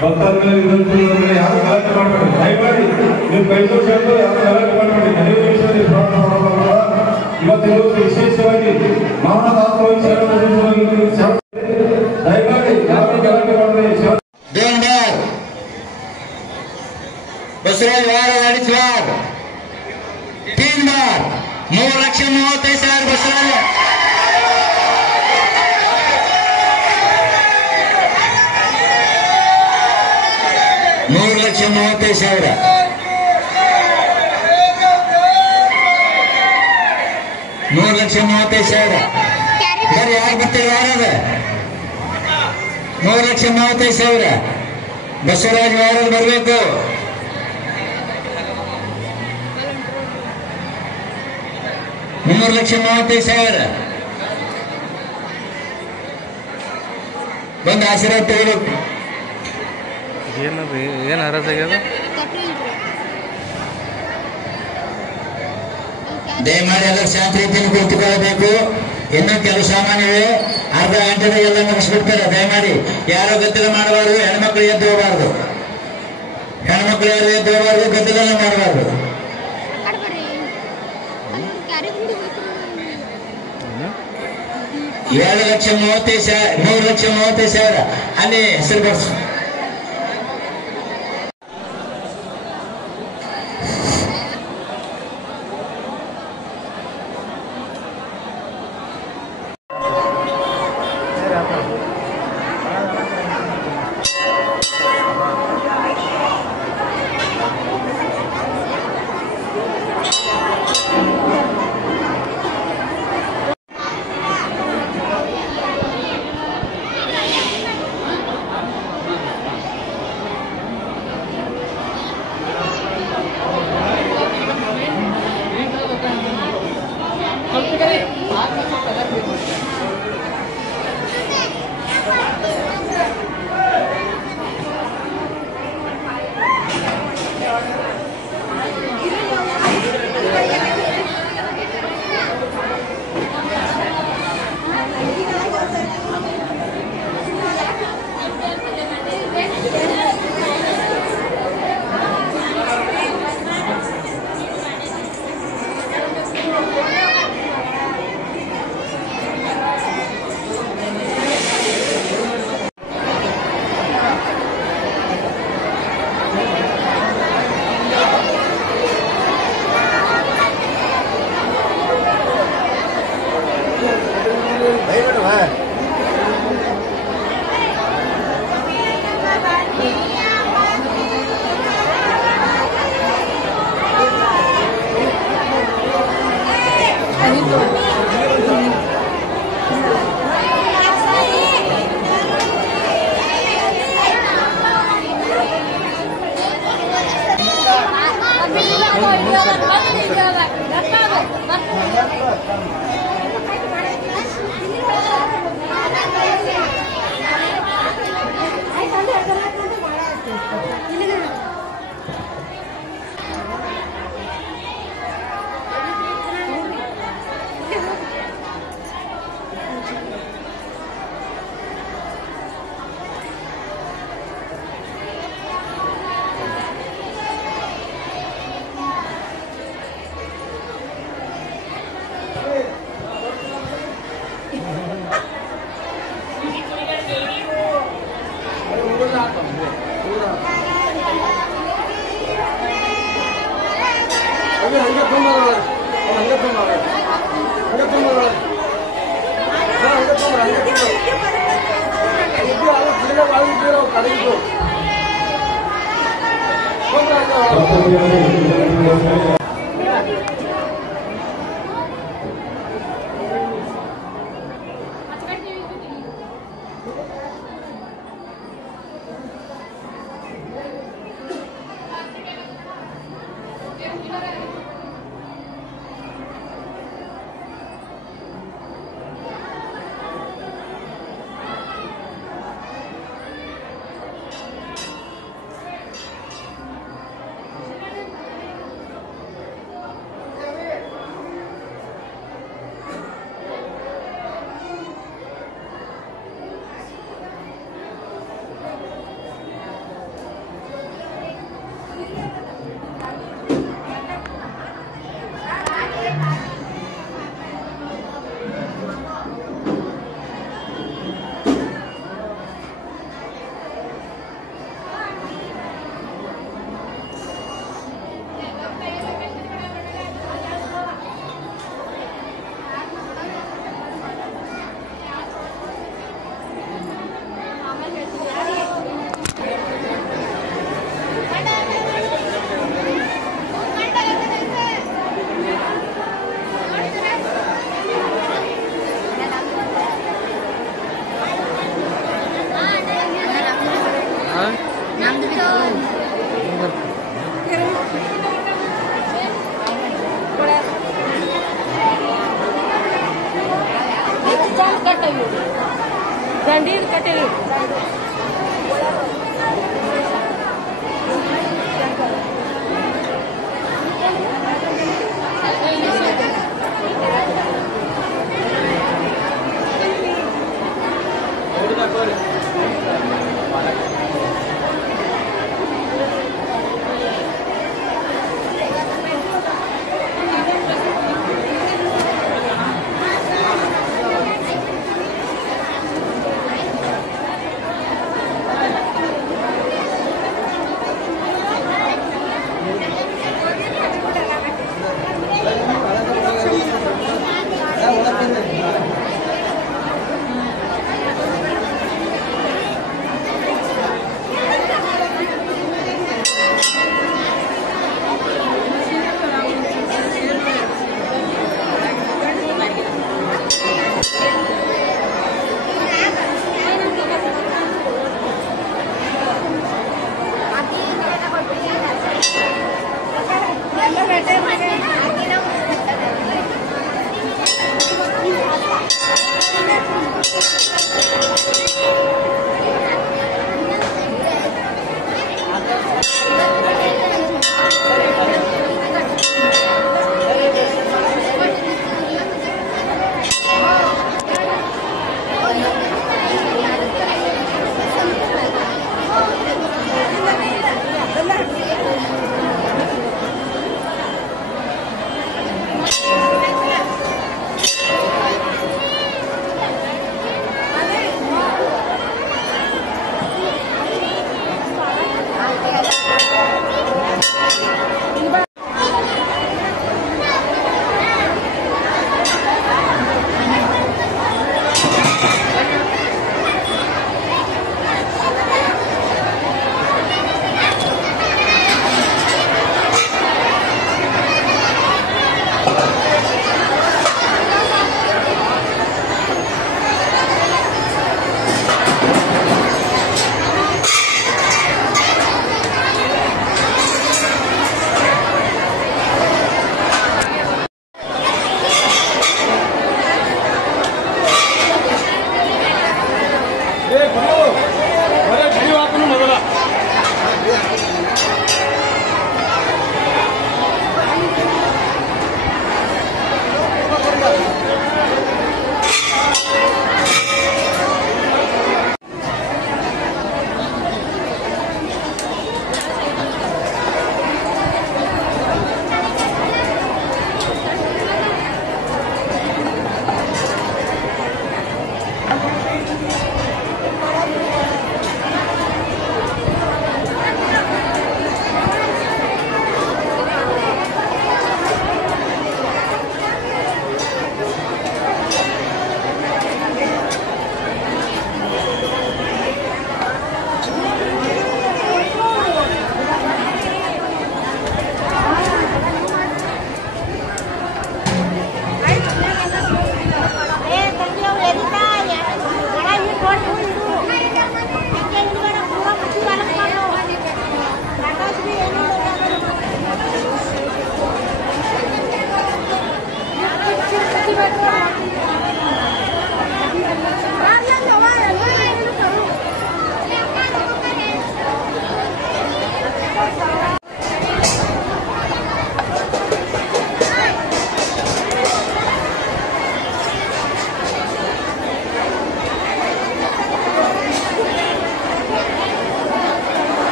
ಭಕ್ತರ ಮೇಲೆ ಇದಂತೂ ಯಾರು ಗಲಾಟೆ ಮಾಡಬೇಡಿ, ದಯಮಾಡಿ ನೀವು ಕೈ ತೋರಿಸಿಕೊಂಡು ಯಾರು ಗಲಾಟೆ ಮಾಡಬೇಡಿ. ನಡೆಯುವ ವಿಷಯದಲ್ಲಿ ಪ್ರಾರಂಭ ಮಾಡೋದಲ್ಲ. ಇವತ್ತು ವಿಶೇಷವಾಗಿ ಮಹಾದಾಸೋತ್ಸವ ದಯಮಾಡಿ ಯಾರು ಗಲಾಟೆ ಮಾಡಬೇಡಿ. बसवराज वार अडीच वार 3 बार 3,35,000 बसवराज 3,35,000 3,35,000 ಬರೀ ಯಾರು ಬರ್ತೀವಿ ಯಾರದ 3,35,000 ಬಸವರಾಜ್ ವಾರ ಬರಬೇಕು. 3,35,000 ಬಂದು ಆಶೀರ್ವಾದ ತಗೋಬೇಕು. ಏನು ಹರಾಜಾಗ್ಯದ? ದಯಮಾಡಿ ಎಲ್ಲರೂ ಶಾಂತ ರೀತಿಯಲ್ಲಿ ಕುಳಿತುಕೊಳ್ಳಬೇಕು. ಇನ್ನೂ ಕೆಲವು ಸಾಮಾನ್ಯವೇ ಅರ್ಧ ಗಂಟೆಗೆ ಎಲ್ಲ ಮುಗಿಸ್ಬಿಡ್ತಾರೆ. ದಯಮಾಡಿ ಯಾರೋ ಗದ್ದಲ ಮಾಡಬಾರ್ದು. ಹೆಣ್ಮಕ್ಳು ಎದ್ದು ಹೋಗಬಾರ್ದು. ಹೆಣ್ಮಕ್ಳು ಯಾರು ಎದ್ದು ಹೋಗಬಾರ್ದು, ಗದ್ದಲ ಮಾಡಬಾರ್ದು. 3,35,000 ಅಲ್ಲಿ ಹೆಸರು ಬರ್ಸು. रणधीर कटेल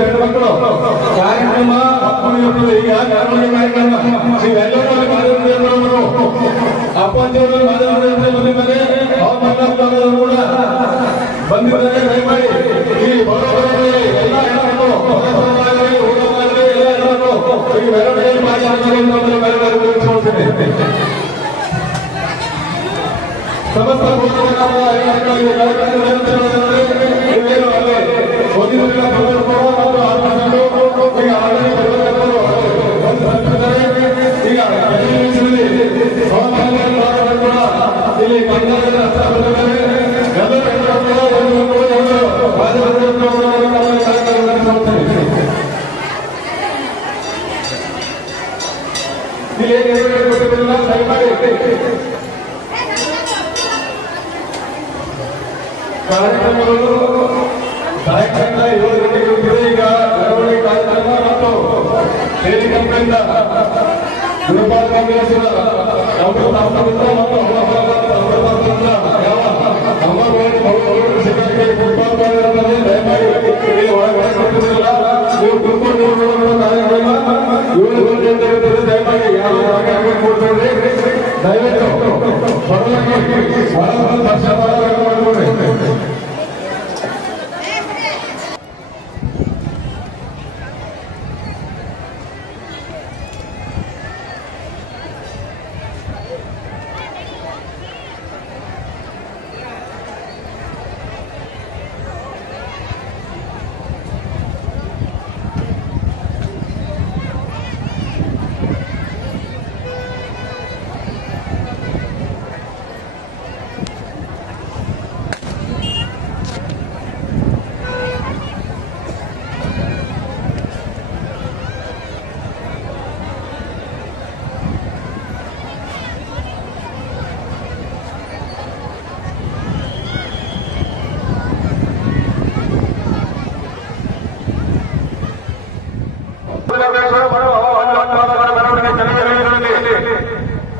ಹೆಣ್ಮಕ್ಳು ಕಾರ್ಯಕ್ರಮ ಈಗ ಕಾರ್ಯಕ್ರಮ ನೀವೆಲ್ಲರೂ ಅಪ್ಪಂಜಿಯವರು ಬಂದಿದ್ದಾರೆ ಕೂಡ ಬಂದಿದ್ದಾರೆ. ದಯಮಾಡಿ ಈ ಬರೋಬರಿ ಎಲ್ಲ ಹೆಣ್ಮಕ್ಳು ಈ ಮೆರವಣಿಗೆ ಮಾಡಿ ಸಮಸ್ತ ಕಾರ್ಯಕ್ರಮಗಳು ಸಾಯಂಕಾಲ 7 ಗಂಟೆಗೆ ಈಗ ಮೆರವಣಿಗೆ ಕಾರ್ಯಕ್ರಮ ಮತ್ತು ಸೇರಿ ಕಂಪನಿಯಿಂದ ಗುರುಪಾಲ ಕಾಂಗ್ರೆಸ್ ಅಮೃತಾಸ್ತ್ರದಿಂದ ಮತ್ತು ಅಮೃತಾಸ್ತ್ರದಿಂದ ಯಾವ ಗುರುಪಾಲ ದಯಮಾಡಿ ಒಳಗೊಳ್ಳುವುದಿಲ್ಲ. ನೀವು ಗುರುಕೊಂಡು ಕಾರ್ಯಕ್ರಮ 7 ಗಂಟೆ ದಯಮಾಡಿ ಯಾವ ಕೊಡ್ಬೇಡ್ರಿ. ದಯವಿಟ್ಟು ದರ್ಶನ ಮಾಡಿಕೊಡ್ರಿ.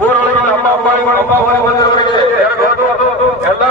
ಊರೊಳಗೆ ಹಬ್ಬ ಬಂದವರಿಗೆ ಎಲ್ಲ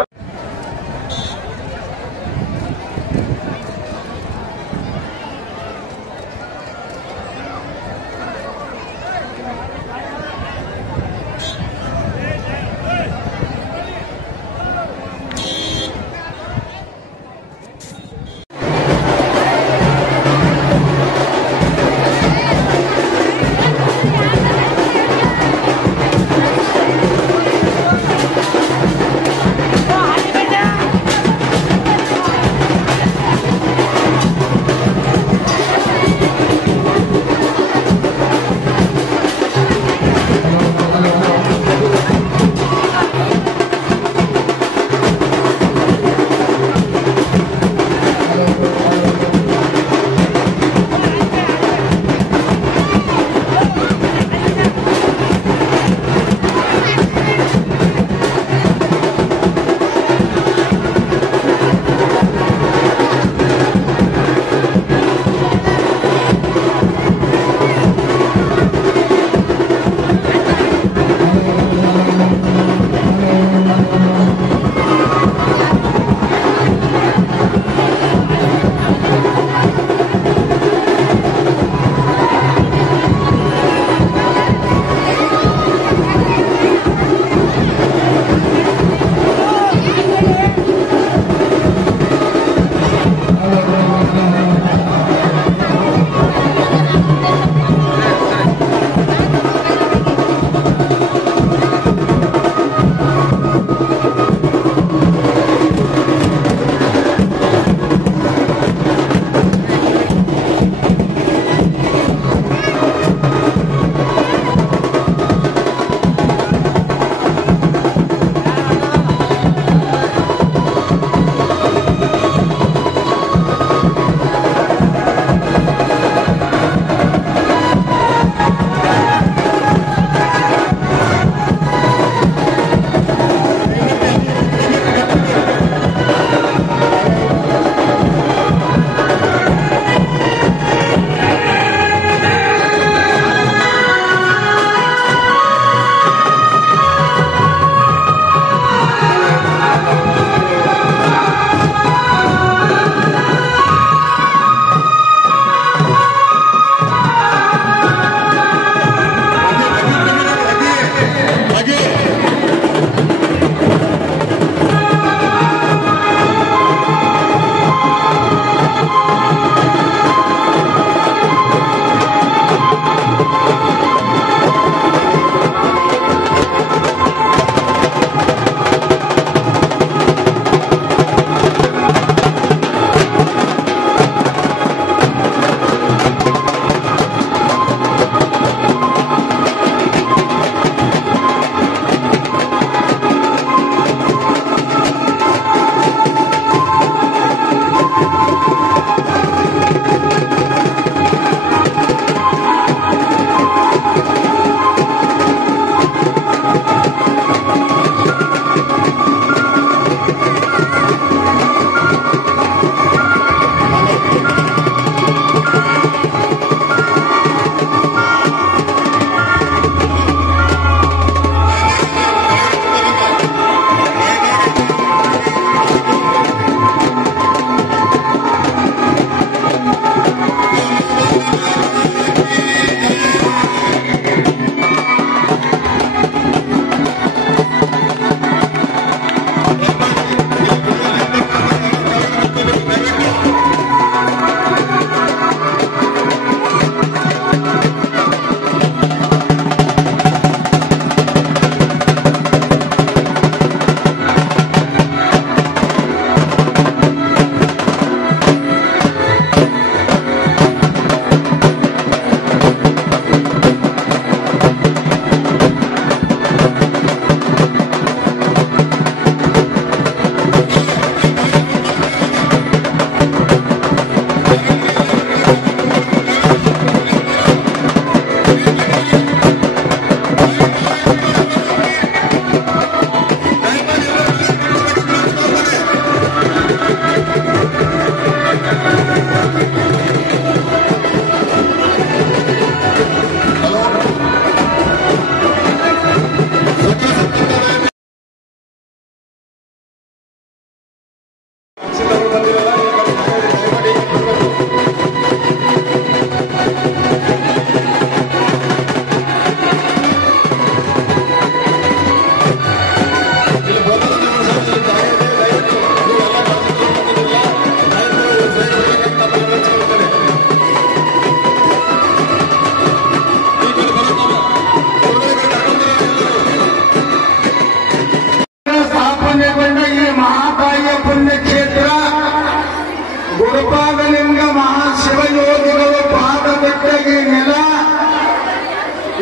ಗುರುಪಾದಲಿಂಗ ಮಹಾಶಿವಯೋಗಿಗಳು ಪಾದ ಬಿಟ್ಟಗೆ ನೆಲ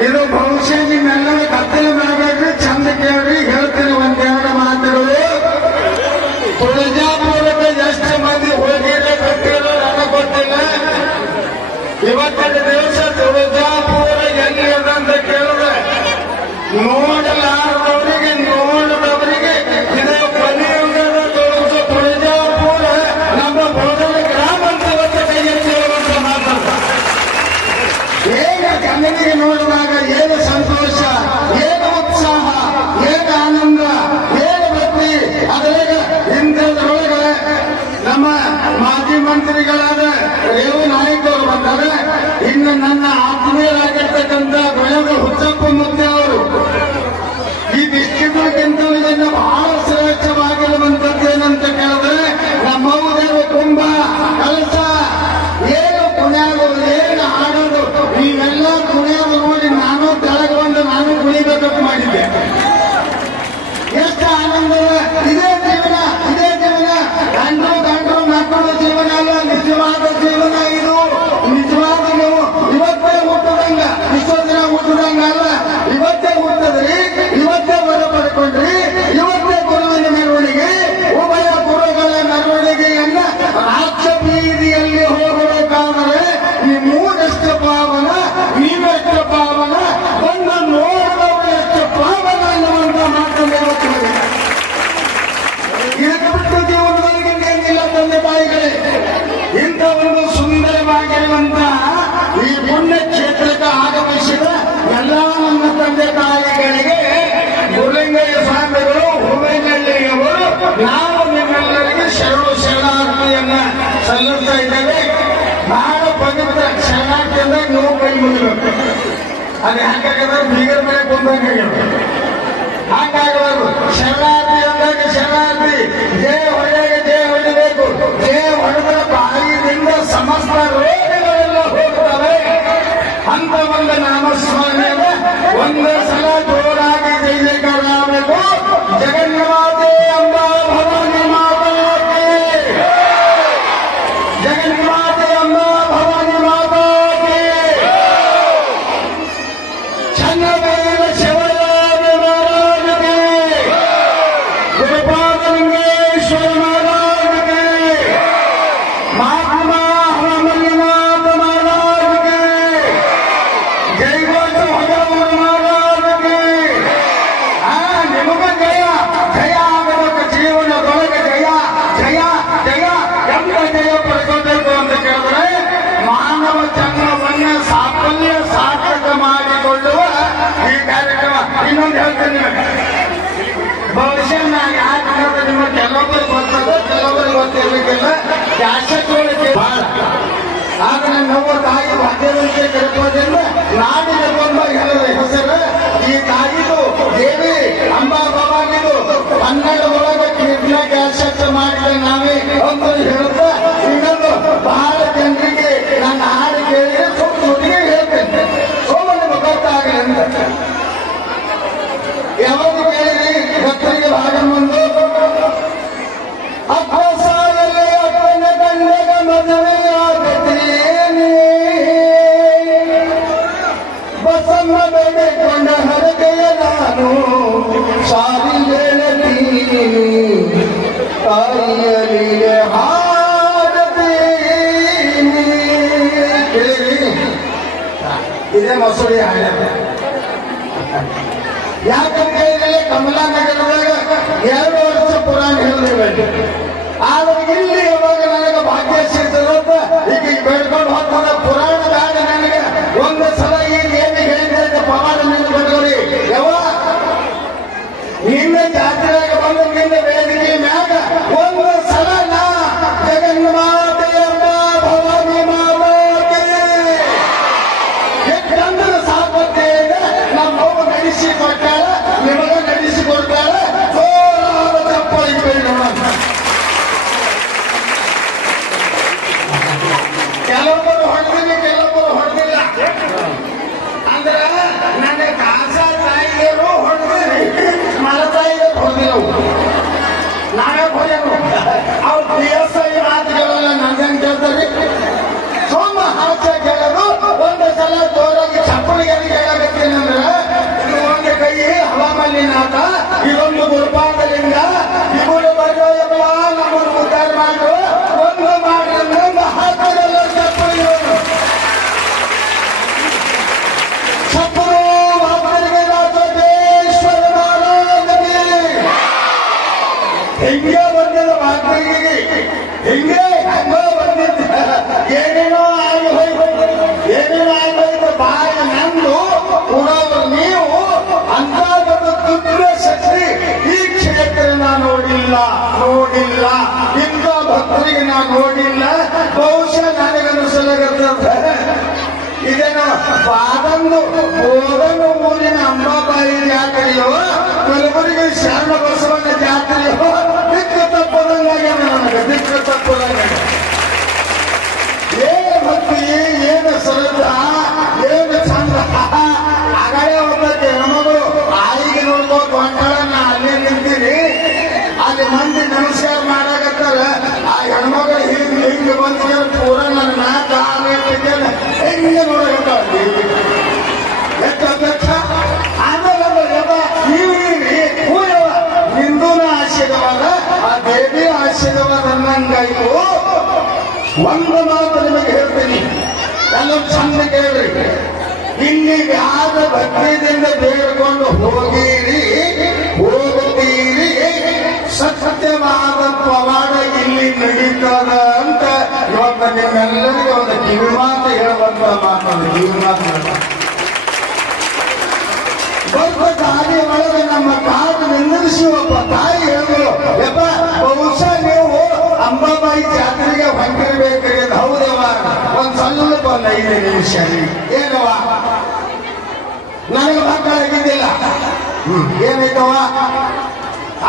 ಇದು ಬಹುಶಃ ನಿಮ್ಮೆಲ್ಲರೂ ಕತ್ತಲೆ ಮಾಡಬೇಡ್ರಿ, ಚಂದ ಕೇಳ್ರಿ. ಹೇಳ್ತೀನಿ ಒಂದೆರಡು ಮಾತುಗಳು. ತುಳಜಾಪುರಕ್ಕೆ ಎಷ್ಟು ಮಂದಿ ಹೋಗಿದ್ರೆ ಗೊತ್ತಿಲ್ಲ, ನನಗೆ ಗೊತ್ತಿಲ್ಲ. ಇವತ್ತಿನ ದಿವಸ ತುಳಜಾಪುರ ಎಲ್ಲಿ ಅದಂತ ಕೇಳಿದ್ರೆ ನೋಡಲಾರದವರಿಗೆ ನೋಡದವರಿಗೆ ಇದೇ ಕಲಿಯುಗದ ತೋರಿಸೋ ತುಳಜಾಪುರ ನಮ್ಮ ಬೋಧನ ಗ್ರಾಮ ಅಂತ ಇವತ್ತು ಕೈಯಲ್ಲಿ ಹೇಳುವಂತ ಮಾತಾಡ. ಹೇಗ ಕಣ್ಣಿಗೆ ನೋಡುವಾಗ ಏನು ಸಂತೋಷ, ಏನು ಉತ್ಸಾಹ, ಏನು ಆನಂದ, ಏನು ಭಕ್ತಿ. ಅದ್ರಾಗ ಇಂಥದ್ರೊಳಗೆ ನಮ್ಮ ಮಾಜಿ ಮಂತ್ರಿಗಳಾದ ರೇವು ನಾಯಕ್ ಅವರು ಬರ್ತಾರೆ. ಇನ್ನು ನನ್ನ ಆತ್ಮೀಯರಾಗಿರ್ತಕ್ಕಂಥ ಬೆಳಗ ಹುಚ್ಚಪ್ಪ ಮುದ್ದೆ ಅವರು ಈ ಡಿಸ್ಟ್ರಿಬ್ಯೂಟ್ಗಿಂತ ಇದನ್ನು ಬಹಳ ಶ್ರೇಷ್ಠವಾಗಿರುವಂತದ್ದು ಏನಂತ ಕೇಳಿದ್ರೆ ನಮ್ಮವರು ಕುಂಭ ಕಲಸ ಏನು ಕುಣಿಯೋದು, ಏನು ಹಾಡೋದು, ನೀವೆಲ್ಲ ಕುಣಿಯೋದು ನೋಡಿ ನಾನು ಕೆಳಗೆ ಬಂದು ನಾನು ಕುಣಿಬೇಕಂತ ಮಾಡಿದ್ದೆ. ಎಷ್ಟು ಆನಂದ. ಇದೇ ಜೀವನ, ಇದೇ ಜೀವನ. ಗಂಡು ಮಕ್ಕಳು ಜೀವನ ಅಲ್ಲ, ನಿಜವಾದ ಜೀವನ ಇದು. ನಿಜವಾದ ನೀವು ಇವತ್ತೇ ಹುಟ್ಟದಂಗ, ಇಷ್ಟೋ ದಿನ ಹುಟ್ಟದಂಗ ಅಲ್ಲ, ಇವತ್ತೇ ಹುಟ್ಟದ್ರಿ, ಇವತ್ತೇ ವರ ಪಡ್ಕೊಂಡ್ರಿ, ಇವತ್ತೇ ಗುರುವಿನ ಮೆರವಣಿಗೆ, ಉಭಯ ಗುರುಗಳ ಮೆರವಣಿಗೆಯನ್ನ ರಾಜ್ಯ ಬೀದಿಯಲ್ಲಿ ಹೋಗಬೇಕಾದರೆ ನಿಮ್ಮೂರೆಷ್ಟು ಪಾವನ, ನೀವೆಷ್ಟು ಪಾವನ, ಬಂದ ನೋಡಿದವರು ಎಷ್ಟು ಪಾವನ ಅನ್ನುವಂತ ಮಾತನ್ನು ಹೇಳ್ತಾರೆ. ಇದಕ್ಕೆ ಬಿಟ್ಟು ಜೀವನದಲ್ಲಿ ಏನಿಲ್ಲ ತಂದೆ ತಾಯಿಗಳೇ. ಇಂಥ ಒಂದು ಸುಂದರವಾಗಿರುವಂತಹ ಈ ಪುಣ್ಯ ಕ್ಷೇತ್ರಕ್ಕೆ ಆಗಮಿಸಿದ ಎಲ್ಲ ನನ್ನ ತಂದೆ ತಾಯಿಗಳಿಗೆ ಗುರುಲಿಂಗಯ್ಯ ಸ್ವಾಮಿಗಳು, ಹೂವೆಂಗಳ್ಳಿಯವರು, ನಾವು ನಿಮ್ಮೆಲ್ಲರಿಗೆ ಶರಣಾರ್ಥಿಯನ್ನ ಸಲ್ಲಿಸ್ತಾ ಇದ್ದೇವೆ. ಬಹಳ ಪವಿತ್ರ ಶರಣಾರ್ಥಿಯಿಂದ ನೀವು ಕೈ ಮುಗಿಬೇಕು. ಅದು ಯಾಕಾಗದ್ರೆ ಬೀಗರ ಮೇಲೆ ಬಂದಂಗೆ ಹಾಗಾಗಬಾರ್ದು. ಶರಣಾರ್ಥಿ ಅಂದಾಗ ಶರಣಾರ್ಥಿ ಜಯ ಹೊಡೆಗೆ ಜಯ ಹೊಡಿಬೇಕು. ಜಯ ಹೊಡೆದ ಬಾಯಿಯಿಂದ ಸಮಸ್ತ ರೋಗಗಳೆಲ್ಲ ಹೋಗ್ತವೆ. ಅಂತ ಒಂದು ನಾಮಸ್ಮರಣೆಯ ಒಂದು ಸಲ ಜೋರಾಗಿ ಜೈಜಯಕಾರಬೇಕು. ಜಗನ್ಮಾತೆ ಅಂಬಾ ಭವಾನಿ ಮಾತಾಗೆ, ಜಗನ್ಮಾತೆ ಅಂಬಾ ಭವಾನಿ ಮಾತಾಗೆ, ಚನ್ನಬೈಲ ಶಿವರಾಮ ಮಹಾರಾಜಗೆ, ಗುರುಪಾದಲಿಂಗೇಶ್ವರ ಮಹಾರಾಜಗೆ, ಮಹಾತ್ಮ ಹನುಮಂತನಾಥ ಮಹಾರಾಜಗೆ, ಜೈಗೋಚ ಭಗವಾನ್ ಮಹಾರಾಜಗೆ. ನಿಮಗ ಜಯ ಜಯ ಆಗಬೇಕು. ಜೀವನದೊಳಗೆ ಜಯ ಜಯ ಜಯ ಎಂತ ಜಯ ಪಡ್ಕೋಬೇಕು ಅಂತ ಕೇಳಿದ್ರೆ ಮಾನವ ಜನ್ಮವನ್ನ ಸಾಫಲ್ಯ ಸಾರ್ಥಕ ಮಾಡಿಕೊಳ್ಳುವ ಈ ಕಾರ್ಯಕ್ರಮ. ಇನ್ನೊಂದು ಹೇಳ್ತೇನೆ, ಬಹುಶಃ ನಾನು ಯಾಕೆ ಹೇಳಿದ್ರೆ ನಿಮ್ಮ ಕೆಲವೊಬ್ಬರಿಗೆ ಗೊತ್ತದ, ಕೆಲವೊಬ್ಬರಿಗೆ ಗೊತ್ತಿರ್ಲಿಕ್ಕಿಲ್ಲ. ಶಾಸಕರಿಗೆ ಬಹಳ ಆದ್ರೆ ನಮ್ಮ ತಾಯಿ ಭಾಗ್ಯವಂತೆ ಕೃಪದಿಂದ ನಾಡಿನ ಬಂದ ಹೇಳಿದ ಹೆಸರು ಈ ತಾಯಿದು ದೇವಿ ಅಂಬಾ ಭವಾನಿದು ಕನ್ನಡದೊಳಗೆ ಕೀರ್ತಿನ ಕ್ಯಾಸೆಟ್ ಮಾಡಿದ ನಾವೇ ಅಂತ ಹೇಳುತ್ತಾ ಇನ್ನೊಂದು ಬಹಳ ಜನರಿಗೆ ನನ್ನ ಹಾಡು ಕೇಳಿದ್ರೆ ಸುಟ್ಟಿಗೆ ಹೇಳ್ತೇನೆ, ಸೋಮ ನಿಮಗೆ ಗೊತ್ತಾಗಲಿ ಅಂತ. ಯಾವಾಗ ಕೇಳಿರಿ ಭಕ್ತರಿಗೆ ಭಾಗವೊಂದು ಅಪ್ಪ ಸಾಲಲ್ಲಿ ಅಪ್ಪನ ಗಂಡಗ ಮದುವೆಯಾಗುತ್ತೇನೆ, ಬಸಮ್ಮ ಬೇಡಿಕೊಂಡ ಹರಕೆಯ ನಾನು ಸಾರಿ ಹೇಳತೀನಿ, ತಾಯಿಯರಿಗೆ ಹಾಡತೀನಿ. ಕೇಳಿರಿ, ಇದೇ ಮಸೂರಿ ಹಾಡ. ಯಾಕಂದ್ರೆ ಕಮಲಾನಗರದಾಗ 2 ವರ್ಷ ಪುರಾಣ ಹೇಳಿದೆ. ಆದ್ರೆ ಇಲ್ಲಿ ಯಾವಾಗ ನನಗೆ ಭಾಗ್ಯ ಸಿಗ್ತದಂತ ಈಗ ಬೇಡ್ಕೊಂಡು ಹೋಗ್ತದ ಪುರಾಣ ಗಾಡ ನನಗೆ ಒಂದು ಸಲ ಈಗ ಏನು ಹೇಳಿದ್ರೆ ಪವಾಡ ನಿಂದು ಬಿಡ್ರಿ ಯಾವ ನಿನ್ನೆ ಜಾತ್ರೆಯಾಗ ಬಂದು ನಿನ್ನೆ ವೇದಿಕೆ ಮ್ಯಾಗ ಒಂದು ಸಲ ನಾ ಜಗನ್ಮಾತೆ ಎಂಬ ಭವಾನಿ ಮಾತೆ ಹೆಚ್ಚಂದ್ರೆ ಸಾಪತ್ತೆ ನಮ್ಮವ್ವ ನಡೆಸಿ ಕೊಟ್ಟಾಳ, ನಿಮಗ ನಡೆಸಿ ಕೊಡ್ತಾಳ. ಜೋರಾದ ಚಪ್ಪಲಿ ಕೇಳಿ ನೋಡೋಣ. ನೋಡಿಲ್ಲ. ಬಹುಶಃ ನನಗನ್ನಿಸಲಾಗತ್ತೆ ಇದೇನು ಬಾದಂದು ಬೋಧನು ಊರಿನ ಅಂಬಾಬಾಯಿ ಜಾತ್ರೆಯೋ ಕಲಬುರಗಿ ಶರಣ ಬಸವಣ್ಣ ಜಾತ್ರೆಯೋ ದಿಕ್ಕು ತಪ್ಪದಂಗಾಗ ನನಗೆ ದಿಕ್ಕು ತಪ್ಪದಂಗ. ಏನು ಭಕ್ತಿ, ಏನು ಶ್ರದ್ಧಾ, ಏನು ಚಂದ. ಆಗಲೇ ಒಬ್ಬಕ್ಕೆ ಹೆಣ್ಮಗಳು ಆಯಿಗೆ ನೋಡ್ಬೋದು ಹೊಂಟಾಳನ್ನ ಅಲ್ಲೇ ನಿಂತೀನಿ. ಅಲ್ಲಿ ಮಂದಿ ನಮಸ್ಕಾರ ಮಾಡಾಕತ್ತಾರ. ಆ ಹೆಣ್ಮಗಳು ಹಿಂಗೆ ಬಂದ ಪೂರ ನನ್ನ ಮ್ಯಾಕ ಹೆಂಗೆ ನೋಡಕತ್ತಾಳ ಎಷ್ಟ. ಆಮೇಲೆ ಹಿಂದೂನ ಆಶೀರ್ವಾದ, ಆ ದೇವಿ ಆಶೀರ್ವಾದ ಅನ್ನಂಗಾಯ್ತು. ಒಂದು ಮಾತು ನಿಮಗೆ ಹೇಳ್ತೀನಿ, ಎಲ್ಲರೂ ಚಂದ ಕೇಳ್ರಿ. ಇನ್ನೀಗ ಯಾರ ಭಕ್ತಿಯಿಂದ ಬೇಡ್ಕೊಂಡು ಹೋಗಿರಿ, ಹೋಗುತ್ತೀರಿ, ಸತ್ಯವಾದ ಪವಾಡ ಇಲ್ಲಿ ನಡೀತದ ಅಂತ ಇವತ್ತು ನಿಮ್ಮೆಲ್ಲರಿಗೂ ಒಂದು ಕಿವಿ ಮಾತು ಹೇಳುವಂತ ಮಾತಾಡ. ಕಿವಿ ಮಾತು ಸ್ವಲ್ಪ ದಾರಿ ಒಳಗೆ ನಮ್ಮ ಕಾಡು ನಿಂದಿರಿಸಿ ಒಬ್ಬ ತಾಯಿ ಹೇಳಿದ್ರು, ಯಪ್ಪ ಬಹುಶಃ ನೀವು ಅಂಬಾಬಾಯಿ ಜಾತ್ರೆಗೆ ಹೊಂದಿರ್ಬೇಕ್ರಿ. ಹೌದವ, ಒಂದ್ ಸ್ವಲ್ಪ ಒಂದು 5 ನಿಮಿಷ ಏನವ, ನನಗೆ ಮಕ್ಕಳಾಗಿದ್ದಿಲ್ಲ. ಏನೈತವ,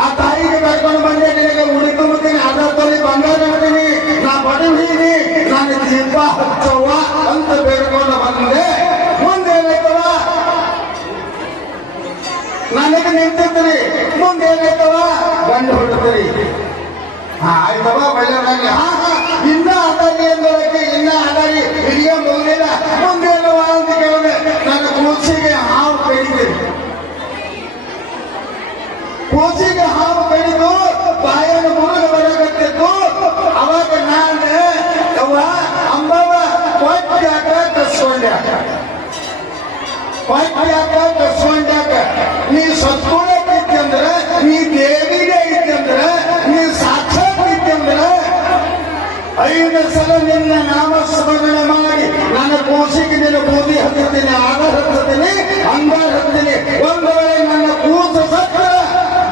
ಆ ತಾಯಿಗೆ ಕರ್ಕೊಂಡು ಬಂದೆ, ನಿನಗೆ ಉಡಿ ತುಂಬುತ್ತೀನಿ, ಅದ ತೊಲಿ ಬಂಗಾರ ಇಡ್ತೀನಿ, ನಾ ಬಡವೀನಿ, ನಾನು ದೀಪ ಹಚ್ಚವ್ವ ಅಂತ ಬೇಡ್ಕೊಂಡು ಬಂದೆ. ಮುಂದೇನೈತವ, ನನಗೆ ನಿಂತಿದ್ರಿ. ಮುಂದೇನೈತವ, ಗಂಡು ಹೊಡ್ತೀರಿ. ಆಯ್ತವ, ಒಳ್ಳೆದಾಗ್ಲಿ. ಇನ್ನ ಅದಾರಿ ಎಂದೊಳಗೆ, ಇನ್ನ ಅದಾರಿ ಹಿರಿಯ ಮುಗಿದಿಲ್ಲ. ಮುಂದೇನವ ಅಂತ ಕೇಳಿದೆ. ನನ್ನ ಕೂಸಿಗೆ ಹಾವು ಕಡಿತೀರಿ. ಕೂಸಿಗೆ ಹಾವು ಕಡಿದು ಬಾಯನ್ನು ಮುರುಗ ಬರಕತ್ತಿತ್ತು. ಅವಾಗ ನಾನು ಯವ್ವ ಅಂಬವ ಕೊಟ್ಟ್ಯಾಕ ಕಸ್ಕೊಂಡ್ಯಾಕ, ಕೊಟ್ಟ್ಯಾಕ ಕಸ್ಕೊಂಡ್ಯಾಕ. ನೀ ಸತ್ಕೊಳಕ್ ಇತ್ತಂದ್ರ, ನೀ ದೇವಿಗೆ ಐತಂದ್ರ, ನೀ ಸಾಕ್ಷಾತ್ ಇತ್ತಂದ್ರ 5 ಸಲ ನಿನ್ನ ನಾಮ ಸ್ಮರಣೆ ಮಾಡಿ ನನ್ನ ಕೂಸಿಗೆ ನಿನ್ನ ಬೂದಿ ಹತ್ತೀನಿ, ಆಧಾರ ಹತ್ತೀನಿ, ಅಂಗಾರ ಹತ್ತೀನಿ. ಒಂದು ವೇಳೆ ನನ್ನ ಕೂಸು ಸತ್ರ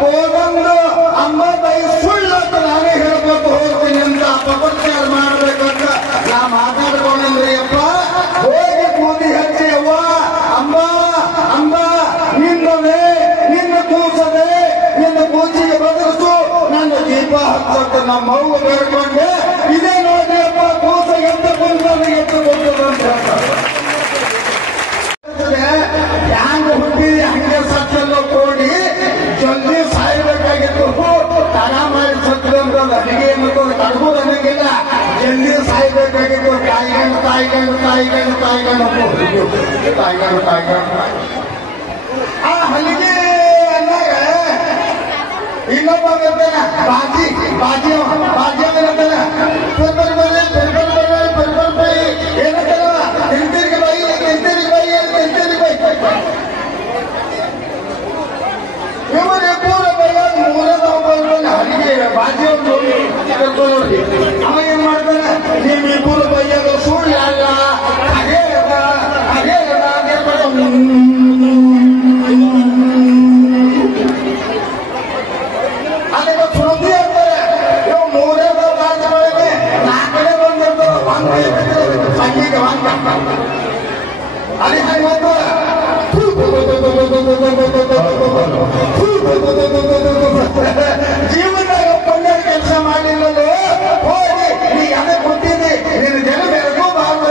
ಬೋಧಂದು ಅಂಬಾಬಾಯಿ ಸುಳ್ಳು ಅಂತ ನಾನೇ ಹೇಳ್ಬೇಕು ಹೋಗ್ತೀನಿ ಅಂತ ಅಪಪ್ರಚಾರ ಮಾಡ್ಬೇಕಂತ ನಾ ಮಾತಾಡ್ಕೊಂಡ್ರಿ. ಅಪ್ಪ ಹೋಗಿ ಕೂದಿ ಹಚ್ಚಿ, ಅವ್ವ ಅಂಬಾ ಅಂಬಾ ನಿನ್ನವೇ, ನಿನ್ನ ಕೂಸದೆ, ನಿನ್ನ ಕೂಸಿಗೆ ಬದಲಿಸು, ನನ್ನ ದೀಪ ಹಚ್ಚಂತ ನಮ್ಮ ಅವ್ವ ಬೇಡ್ಕೊಂಡೆ. ಇದೇ ನೋಡಿ ಅಪ್ಪ ಕೂಸ ಎತ್ತು ಕುಂತದ ಎತ್ತು ಕುಂತದ ಅಂತ ಹೇಳ್ತಾರೆ. ಹ್ಯಾಂಗ ಹುಟ್ಟಿ ಹಂಗೆ ಸತ್ತೆಲ್ಲ ಕೂಡಿ ಜಲ್ದಿ ಸಾಯ್ಬೇಕಾಗಿತ್ತು. ತಡ ಮಾಡಿ ಸತ್ತಂತ ನನಗೆ ಕಡ್ಬೋದು ಅನ್ನಂಗಿಲ್ಲ. ಜಲ್ದಿ ಸಾಯ್ಬೇಕಾಗಿತ್ತು. ತಾಯಿಗಂಡು ತಾಯಿಗಂಡು ತಾಯಿಗಂಡು ತಾಯಿಗಂಡು ತಾಯಿಗಂಡು ತಾಯಿಗಂಡು ಆ ಹಲಿಗೆ ಅಂದಾಗ ಇನ್ನೊಬ್ಬ ಇರ್ತಾನೆ ಬಾಜಿ, ಬಾಜಿ ಬಾಜಿ ಅಂತಾನೆ ಪೆರ್ಬರ್ ಬೈ ಪೆರ್ಬರ್ ಬೈ ಪೆರ್ಬರ್ ಬೈ ಏನಂತಾರ, ತಿಂತಿರಿಗೆ ಬೈ ತಿಂತಿರಿಗೆ ಬೈ ತಿಂತಿರಿಗೆ ಬೈ. ಇವರೇ ಪೂರ ಬೈಯ 3 ಹಲಿಗೆ ಬಾಜಿ ಒಂದು ನೋಡಿ. ಅವ ಏನ್ ಮಾಡ್ತಾನೆ, ನೀವು ಈ ಪೂರ ಬೈಯೋದು ಸುಳ್ಳು ಅಲ್ಲ, ಅದೇ ಅದೇ ಅದಕ್ಕೆ ಸುದ್ದಿ ಅಂತಾರೆ. ಇವು 3 ರಾಜ್ಯಗಳಿಗೆ 4 ಬಂದಿರ್ತಾರೆ. ಸಂಗೀತ ಅಲ್ಲಿ ಹಾಗೆ ಜೀವನದಾಗ ಪುಣ್ಯ ಕೆಲಸ ಮಾಡಿಲ್ಲದು ಹೋಗಿ ನೀ ಅದೇ ಕೊಟ್ಟಿದ್ದಿ, ನಿನ್ನ ಜನ ಬೆಳಕು ಬಾರ್ದು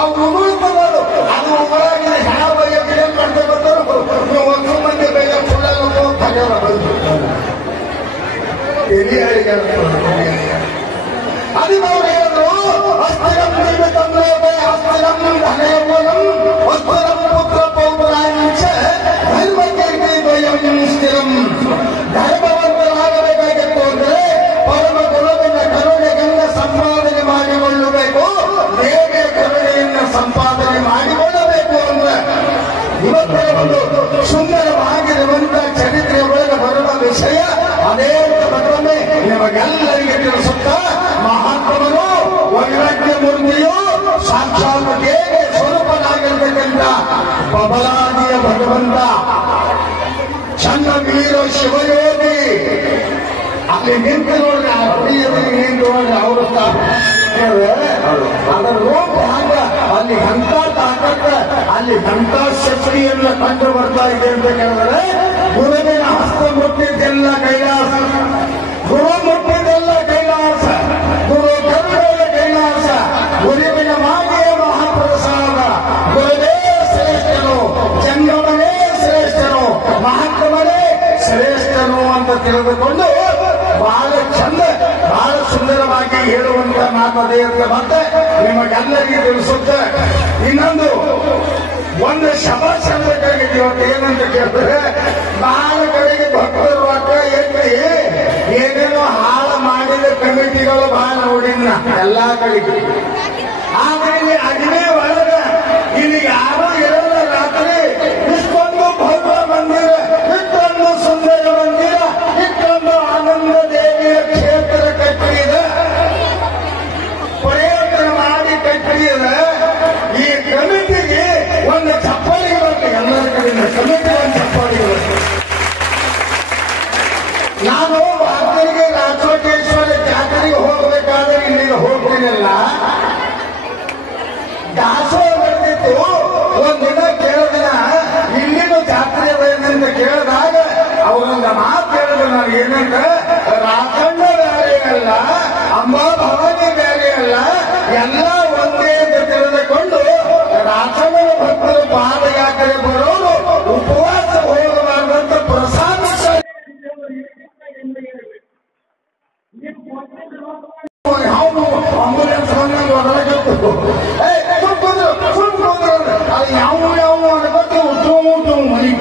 ಅವ್ರು ಉಗುಳ್ಬೋದು. ಅದು ಉಗುಳಾಗಿದೆ ಯಾವ ಬಗ್ಗೆ ಏನ್ ಮಾಡ್ತಾ ಬರ್ತಾರೋ ನೀವು 1 ಮಂದಿ ಬೇಗ ಸುಳ್ಳಲ್ಲ ತಗೋರ ಬಂದು ಅದು ನಾವು ಹೇಳಿದ್ರು. ಅಸ್ಥಿರಂ ಜೀವಿತಂದ್ರೆ ಅಸ್ಥಿರಂ ಧನಯಮೂಲಂ ಅಸ್ಥಿರಂ ಪುತ್ರ ಪೌತ್ರಾಂಚ ಧರ್ಮಕ್ಕೆ ದ್ವಯಂ ಸ್ಥಿರಂ. ಧರ್ಮವಂತರಾಗಬೇಕಾಗಿತ್ತು ಅಂದ್ರೆ ಪರಮ ಗುರುವಿನ ಕರುಣೆಯನ್ನು ಸಂಪಾದನೆ ಮಾಡಿಕೊಳ್ಳಬೇಕು, ದೇವಿಯ ಕರುಣೆಯನ್ನು ಸಂಪಾದನೆ ಮಾಡಿಕೊಳ್ಳಬೇಕು ಅಂದ್ರೆ ಇವತ್ತೇ ಒಂದು ಸುಂದರವಾಗಿರುವಂತ ಚರಿತ್ರೆಯ ಒಳಗೆ ಬರುವ ವಿಷಯ ಅದೇ ಮತ್ತೊಮ್ಮೆ ನಿಮಗೆಲ್ಲರಿಗೆ ತಿಳಿಸುತ್ತ ಮಹಾತ್ಮರು ವೈರಾಗ್ಯ ಮೂರ್ತಿಯು ಸಾಕ್ಷಾತ್ ದೇವಿ ಸ್ವರೂಪನಾಗಿರ್ತಕ್ಕಂಥ ಬಬಲಾದಿಯ ಭಗವಂತ ಚನ್ನವೀರ ಶಿವಯೋಗಿ ಅಲ್ಲಿ ನಿಂತು ನೋಡ್ರಿ ಆ ಹುಡಿ ಎದುರಿಗೆ ನಿಂತು ನೋಡ್ರಿ ಅವರು ಅದರ ರೂಪ ಹಂಗ ಅಲ್ಲಿ ಎಂತ ತಾಕತ್ತ ಅಲ್ಲಿ ಎಂತ ಶಕ್ತಿಯನ್ನ ಕಂಡು ಬರ್ತಾ ಇದೆ ಅಂತ ಕೇಳಿದ್ರೆ ಗುರುವಿನ ಹಸ್ತ ಮುಟ್ಟಿದ್ದೆಲ್ಲ ಕೈಲಾಸ, ಗುರು ಮುಟ್ಟಿದ್ದೆಲ್ಲ ಕೈಲಾಸ, ಗುರು ಕರುಣೆಯ ಕೈಲಾಸ, ಗುರುವಿನ ಮಾಗೆಯ ಮಹಾಪ್ರಸಾದ, ಗುರುವೇ ಶ್ರೇಷ್ಠನು, ಜಂಗಮನೇ ಶ್ರೇಷ್ಠನು, ಮಹಾತ್ಮನೇ ಶ್ರೇಷ್ಠನು ಅಂತ ತಿಳಿದುಕೊಂಡು ಬಹಳ ಚಂದ ಬಹಳ ಸುಂದರವಾಗಿ ಹೇಳುವಂತ ಮಾತದೆ ಅಂತ ಮತ್ತೆ ನಿಮಗೆಲ್ಲರಿಗೂ ತಿಳಿಸುತ್ತೆ. ಇನ್ನೊಂದು ಒಂದು ಶಬಾಷಣಕ್ಕಾಗಿದೆ ಇವತ್ತು ಏನಂತ ಕೇಳಿದ್ರೆ ಬಹಳ ಕಡೆಗೆ ಭಕ್ತರು ಅಕ್ಕ ಎಲ್ಲಿ ಏನೇನೋ ಹಾಳು ಮಾಡಿದ ಕಮಿಟಿಗಳು ಬಹಳ ನೋಡಿನ ಎಲ್ಲಾ ಕಡೆಗೆ. ಆದ್ರೆ ಇಲ್ಲಿ ಅಗ್ನಿ ಒಳಗ ಇಲ್ಲಿ ಯಾರು ಇರಲ್ಲ ರಾತ್ರಿ ಇಷ್ಟೊಂದು ಭವ್ಯ ಮಂದಿರ, ಇಷ್ಟೊಂದು ಸುಂದರ ಮಂದಿರ, ಇಷ್ಟೊಂದು ಆನಂದ ದೇವಿಯ ಕ್ಷೇತ್ರ ಕಟ್ಟಿದೆ, ಪ್ರಯತ್ನ ಮಾಡಿ ಕಟ್ಟಿದೆ. ಈ ಕಮಿಟಿಗೆ ಒಂದು ಚಪ್ಪಾಳಿಗೆ ಬರಲಿ, ಎಲ್ಲರ ಕಡೆಯಿಂದ ಕಮಿಟಿ ಒಂದು ಚಪ್ಪಾಳಿಗೆ ಬರಲಿ. ನಾನು ವಾರ್ತೆಗೆ ರಾಜೋಟೇಶ್ವರ ಜಾತ್ರೆಗೆ ಹೋಗಬೇಕಾದ್ರೆ ಇಲ್ಲಿಗೆ ಹೋಗ್ತೀನಿಲ್ಲ, ದಾಸೋಹ ನಡೆದಿತ್ತು. ಒಂದಿನ ಕೇಳಿದಿನ ಇಲ್ಲಿನ ಜಾತ್ರೆ ಏನಂತ ಕೇಳಿದಾಗ ಅವರೊಂದು ಮಾತು ಹೇಳಿದ್ರು ನಾನು ಏನಂತ, ರಾಜಣ್ಣ ಬೇರೆ ಅಲ್ಲ, ಅಂಬಾ ಭವಾನಿ ಬೇರೆ ಅಲ್ಲ, ಎಲ್ಲ ಒಂದೇ ಅಂತ ತಿಳಿದುಕೊಂಡು ರಾಜಣ್ಣನ ಭಕ್ತರು ಪಾದಯಾತ್ರೆ ಬರೋರು ಉಪವಾಸ ಹೋಗಬಾರ್ದಂತ ಪ್ರಸಾದ ಯಾವ ಆಂಬುಲೆನ್ಸ್ ಬಂದಂಗೆ ಹೊರಗತ್ತು ಯಾವ ಅನ್ಬೇಕು ಉಟ್ಟು ಮನಿ.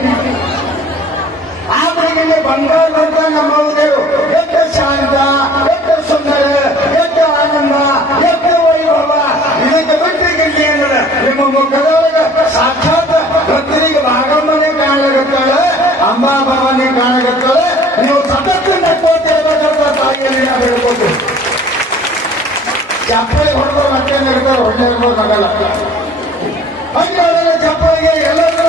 ಆದ್ರೆ ಬಂಗಾರದಂತ ನಮ್ಮ ದೇವರು ಎಷ್ಟು ಶಾಂತ, ಎಷ್ಟು ಸುಂದರ, ಎಷ್ಟು ಆನಂದ, ಎಷ್ಟು ವೈಭವ. ಇದಕ್ಕೆ ಬಿಟ್ಟಿಗೆ ಏನದ ನಿಮ್ಮ ಮುಖದೊಳಗ ಸಾಕ್ಷಾತ್ ಭಕ್ತರಿಗೆ ಭಾಗಮ್ಮನೇ ಕಾಣಗತ್ತಾಳೆ, ಅಂಬಾ ಭವಾನಿ ಕಾಣಗತ್ತಾಳೆ. ನೀವು ಸತತ ನಕ್ಕೋತಿರ್ಬೇಕಂತ ತಾಯಿಯಲ್ಲಿ ನಾವು ಹೇಳ್ಬೋದು. ಚಪ್ಪಲಿ ಹೊಡೆದು ಮತ್ತೆ ನಗ್ತಾರೆ, ಒಳ್ಳೆ ಇರ್ಬೋದು ಆಗಲ್ಲ. ಹಂಗೆ ಚಪ್ಪಲಿಗೆ ಎಲ್ಲರೂ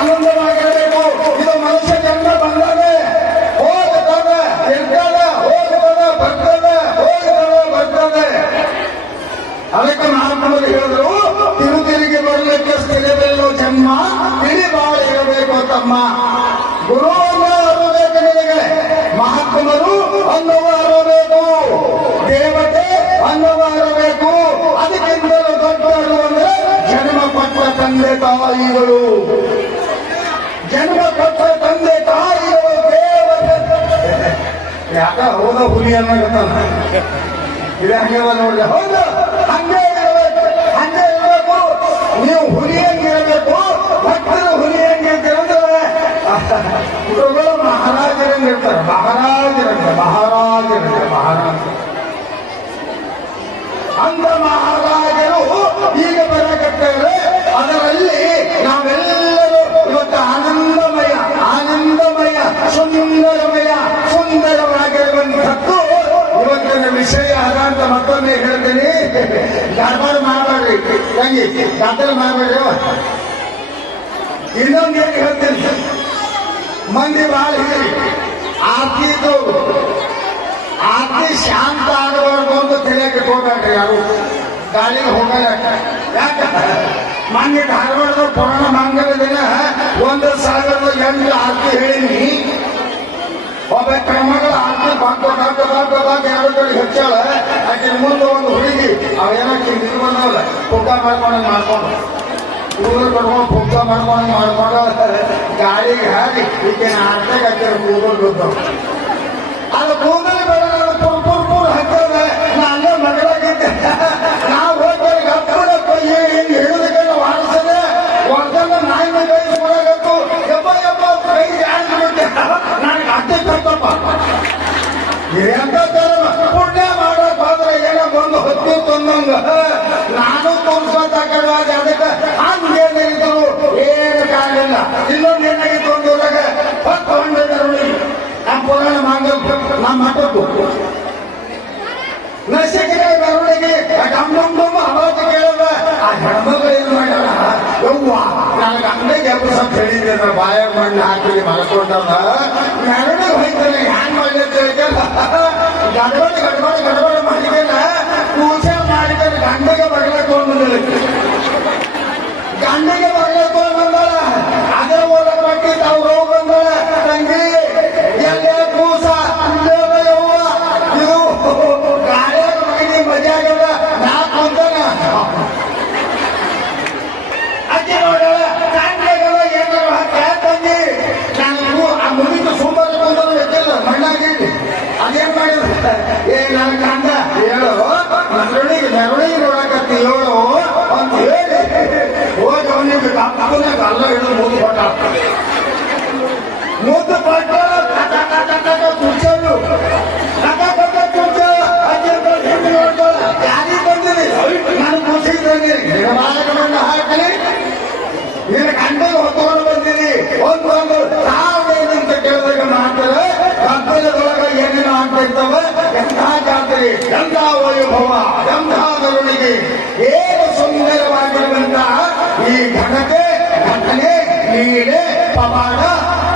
ಆನಂದವಾಗಿರಬೇಕು. ಇದು ಮನುಷ್ಯ ಜನ್ಮ ಬಂದಾನೆ, ಹೋಗ್ತದೆ ಇರ್ತದೆ, ಹೋಗ್ತದೆ ಬರ್ತದೆ, ಹೋಗ್ತದೆ ಬರ್ತದೆ. ಅದಕ್ಕೆ ಮಹಾತ್ಮರು ಹೇಳಿದ್ರು, ತಿರುತಿರಿಗೆ ಬರಲಿಕ್ಕೆ ಸ್ಥಿರವೆಲ್ಲೋ ಜನ್ಮ, ತಿಳಿ ಬಾಳ ಇರಬೇಕು ತಮ್ಮ. ಗುರು ಅನ್ನಬೇಕು ನಿನಗೆ, ಮಹಾತ್ಮರು ಅನ್ನುವರಬೇಕು, ದೇವತೆ ಅನ್ನುವರಬೇಕು. ಅದಕ್ಕಿಂತಲೂ ದೊಡ್ಡವರು ಅಂದ್ರೆ ಜನ್ಮ ಕೊಟ್ಟ ತಂದೆ ತಾಯಿಗಳು, ಜನ್ಮ ಕೊಟ್ಟ ತಂದೆ ತಾಯಿಗಳು ದೇವತೆ. ಯಾಕ ಹೌದ ಹುಲಿ ಅನ್ನೋಗತ್ತಾನ ಇದು ಹಂಗೆಲ್ಲ ನೋಡ್ರಿ. ಹೌದು ಹಂಗೆ ಇರಬೇಕು, ಹಂಗೆ ಇರಬೇಕು. ನೀವು ಹುಲಿ ಹಂಗಿರಬೇಕು, ಭಕ್ತರು ಹುಲಿ ಹಂಗೆ ಅಂತಂದ್ರೆ ಗುರುಗಳು ಮಹಾರಾಜರಂಗಿರ್ತಾರೆ, ಮಹಾರಾಜರಂತೆ ಅಂದ ಮಹಾರಾಜರು ಈಗ ಬರಕತ್ತೇವೆ. ಅದರಲ್ಲಿ ನಾವೆಲ್ಲರೂ ಇವತ್ತು ಆನಂದಮಯ ಸುಂದರವಾಗಿರುವಂಥದ್ದು ಇವತ್ತಿನ ವಿಷಯ ಅದ ಅಂತ ಮತ್ತೊಮ್ಮೆ ಹೇಳ್ತೀನಿ. ಗರ್ಭ ಮಾಡಬೇಡ್ರಿ ತಂಗಿ, ಗದ್ದಲ ಮಾಡಬೇಡ್ರಿ. ಇನ್ನೊಂದೇನು ಹೇಳ್ತೀನಿ, ಮಂದಿ ಬಾಳ ಹೇಳಿ ಆರ್ತಿದು ಆರ್ತಿ ಶಾಂತ ಆಗಬಾರ್ದು ಅಂತ ತಿಳಿಯಕ್ಕೆ ಹೋಗ್ಬೇಡ್ರಿ. ಯಾರು ಗಾಳಿಗೆ ಹೋಗಲ್ಲ. ಯಾಕ ಮೊನ್ನೆ ಧಾರವಾಡದ ಪುರಾಣ ಮಂಗಲ ದಿನ 1,008 ಆರ್ತಿ ಹೇಳಿನಿ. ಒಬ್ಬ ಕ್ರಮಗಳ ಆರ್ತಿ ಬಾಕ 2 ಕಡೆ ಹೆಚ್ಚಾಳ. ಆಕೆ ಮುಂದೆ ಒಂದು ಹುಡುಗಿ ಅವೇನಕ್ಕೆ ಇದು ಬಂದವಲ್ಲ, ಪುಗ್ಗ ಮಾಡ್ಕೊಂಡು ಕೂದಲು ಕಟ್ಕೊಂಡು ಪುಗ್ಗ ಮಾಡ್ಕೊಂಡು ಗಾಳಿಗೆ ಹಾಕಿ ಈಗಿನ ಆರ್ತಿಗೆ ಹಾಕಿರ ಕೂದಲು ಬಿದ್ದವು. ಅದು ಕೂದಲು ಬೇಡ, ಪುರ್ ಹಾಕ್ತದ. ನಾನೇ ಮಗಳಾಗಿದ್ದೆ, ನಾವು ಹೋಗ್ತಾರೆ ಗಪ್ಪಡಪ್ಪ ಹಿಂಗೆ ಹಿಡಿದಕ್ಕೆ ವಾರಿಸದೆ ಒಂದಲ್ಲ ನಾಯಿ ಕೈ ಒಳಗತ್ತು. ಯಪ್ಪ ಕೈ ಜಾಡ್ಬಿಟ್ಟೆ, ನನಗೆ ಅಡ್ಡ ತಪ್ಪಪ್ಪ. ಎಂತ ಪುಣ್ಯ ಮಾಡಕ್ ಹೋದ್ರೆ ಏನೋ ಬಂದು ಹೊತ್ತು ತಂದಂಗ ನಾನು ತೋರ್ಸೋತಾಕಡುವಾಗ ಅದಕ್ಕೆ ಹಂಗೇನಿದ್ರು ಏನು ಕಾಣಿಲ್ಲ. ಇನ್ನೊಂದು ಏನಾಗಿತ್ತು ಒಂದು ಊರಾಗ ಹೊತ್ತು ಹೊಂದಿದ್ರು ನಮ್ಮ ಪುರಾಣ ಮಂಗಲ್ ನಮ್ಮ ಮಠದ್ದು ನಶಿಕರ ಮೆರವಣಿಗೆ ಡಮ್ ಡಮ್ ಡಮ್ ಅವಾಜ್ ಕೇಳಿದ. ಆ ಹೆಣ್ಮಗಳು ಏನ್ ಮಾಡ್ಯಾರ, ಯವ್ವ ನನಗೆ ಅಂಗಡಿಗೆ ಸ್ವಲ್ಪ ಹೇಳಿದ್ರೆ ಬಾಯ ಮಣ್ಣು ಹಾಕಿ ಮಲ್ಕೊಂಡಲ್ಲ ನೆರಳು ಹೋಯ್ತಾನೆ ಹ್ಯಾಂಗ್ ಮಾಡಿ ಗಡಬಡ ಮಾಡಿದ್ದೇನ ಪೂಜೆ ಮಾಡಿದ್ರೆ ಗಂಡಿಗೆ ಬರಲಕ್ಕೆ ಬಂದಳ ಅದೇ ಓದ ಮಟ್ಟಿ ತಾವು ಹೋಗಿ ಬಂದಳ ತಂಗಿ ಎಲ್ಲೇ ಕೂಸ ಯವ್ವ ಇದು ಗಾಳಿ ಮಗನಿ ಮಜಾ ಆಗಲ್ಲ ನಾ ಕುಂತಾನ ಅಜ್ಜಿ ನೋಡಲ್ಲ ಕಾಣ್ಬೇಕಲ್ಲ ಏನಾರ ತಂಗಿ ನಾನು ಆ ಮುಗಿದು ಸುಮಾರು ಬಂದವರು ಎತ್ತಿಲ್ಲ ಮಣ್ಣಾಗಿ ಅದೇನ್ ಮಾಡಿದ್ರು ನನ್ನ ಕಂಡ ಹೇಳು ನೆರಳಿಗೆ ನೋಡಕತ್ತಿ ಹೇಳು ಅಂತ ಹೇಳಿ ಹೋಗಿ ಅವನಿಗೆ ಅಪ್ಪನಾಗ ಅಲ್ಲ ಹಿಡಿದು ಮೂದು ಕೊಟ್ಟ ಮೂದು ಕೊಟ್ಟ ತುರ್ಚೋದು ತುರ್ಚ ಹಿಂದೆ ನೋಡ್ತಾಳ ಯಾರಿಗೆ ಬಂದಿರಿ ನಾನು ಖುಷಿದ್ದಂಗೆ ಮಣ್ಣ ಹಾಕಲಿ ನಿನ್ನ ಗಂಟೆಗೆ ಹೊತ್ಕೊಂಡು ಬಂದಿರಿ ಒಂದು ತಾವೇನಂತ ಕೇಳಿದಾಗ ಮಾಡ್ತಾರೆ ಗದ್ದಲದೊಳಗ ಏನೇನು ಆಗ್ತಾ ಇರ್ತವೆ ಎಂಥ ಜಾತ್ರೆ ಎಂಥ ವೈಭವ ಎಂಥ ಮೆರವಣಿಗೆ ಏನು ಸುಂದರವಾಗಿರುವಂತಹ ಈ ಘಟನೆ ನೀಡೆ ಪವಾಡ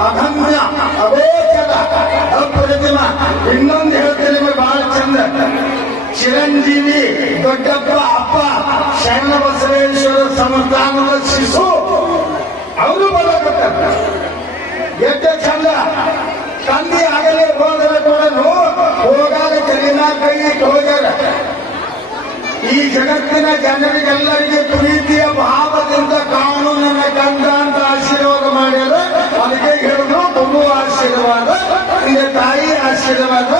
ಅಗಮ್ಯ ಅಗೋಚರ ಅಪ್ರತಿಮ ಇನ್ನೊಂದು ಹೇಳ್ತೇನೆ ಬಹಳ ಚಂದ ಚಿರಂಜೀವಿ ದೊಡ್ಡಪ್ಪ ಅಪ್ಪ ಶರಣ ಬಸವೇಶ್ವರ ಸಂಸ್ಥಾನದ ಶಿಶು ಅವರು ಬರಕತ್ತ ಎಷ್ಟು ಚಂದ ತಂದೆ ಆಗಲೇ ಹೋದರೆ ಕೂಡ ಹೋಗಾಗ ಚಲಿನ ಕೈ ಹೋಗ್ಯಾರ ಈ ಜಗತ್ತಿನ ಜನರಿಗೆಲ್ಲರಿಗೆ ಪ್ರೀತಿಯ ಭಾವದಿಂದ ಕಾಣು ನನ್ನ ಕಂದ ಅಂತ ಆಶೀರ್ವಾದ ಮಾಡ್ಯಾರ ಅದಕ್ಕೆ ಹೇಳಿದ್ರು ತುಂಬ ಆಶೀರ್ವಾದ ನಿನ್ನ ತಾಯಿ ಆಶೀರ್ವಾದ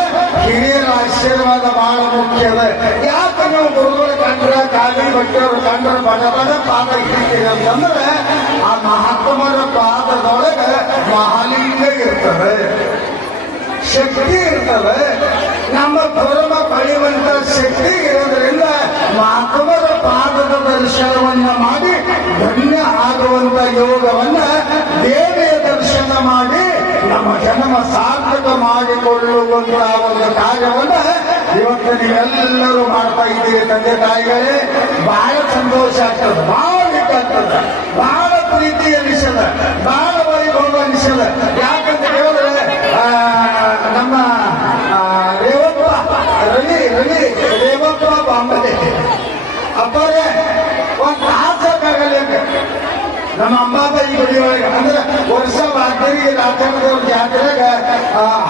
ಹಿರಿಯರ ಆಶೀರ್ವಾದ ಬಹಳ ಮುಖ್ಯದ ಯಾಕೆ ನೀವು ಗುರುಗಳ ಕಂಡ್ರ ಕಾಲಿ ಭಕ್ತರು ಕಂಡ್ರ ಬಡ ಪಾದ ಹಿಡಿತೀರಿ ಅಂತಂದ್ರೆ ಆ ಮಹಾತ್ಮರ ಪಾದದೊಳಗೆ ಮಹಾಲಿಂಗ ಇರ್ತದೆ ಶಕ್ತಿ ಇರ್ತದೆ ನಮ್ಮ ಧರ್ಮ ಪಡೆಯುವಂತ ಶಕ್ತಿ ಇರೋದ್ರಿಂದ ಮಹಾತ್ಮರ ಪಾದದ ದರ್ಶನವನ್ನ ಮಾಡಿ ಧನ್ಯ ಆಗುವಂತ ಯೋಗವನ್ನ ದೇವಿಯ ದರ್ಶನ ಮಾಡಿ ನಮ್ಮ ಜನ್ಮ ಸಾರ್ಥಕ ಮಾಡಿಕೊಳ್ಳುವಂತಹ ಒಂದು ಕಾರ್ಯವನ್ನ ಇವತ್ತು ನೀವೆಲ್ಲರೂ ಮಾಡ್ತಾ ಇದ್ದೀರಿ ತಂದೆ ತಾಯಿಗಳೇ ಬಹಳ ಸಂತೋಷ ಆಗ್ತದೆ ಬಹಳ ಆಗ್ತದೆ ಬಹಳ ಪ್ರೀತಿ ಅನಿಸದ ಬಹಳ ವೈಭವ ಅನಿಸದ ಯಾಕಂತ ಹೇಳಿದ್ರೆ ನಮ್ಮ ರೇವಪ್ಪ ಬಾಂಬೆ ಅಪ್ಪರೇ ಒಂದು ಆಸಕ್ಕಾಗಲ್ಲ ನಮ್ಮ ಅಂಬಾಬಾಯಿ ಗುಡಿ ಒಳಗೆ ಅಂದ್ರೆ ವರ್ಷ ವಾದ್ಯರಿಗೆ ರಾಜನಗರ ಜಾತ್ರೆಗ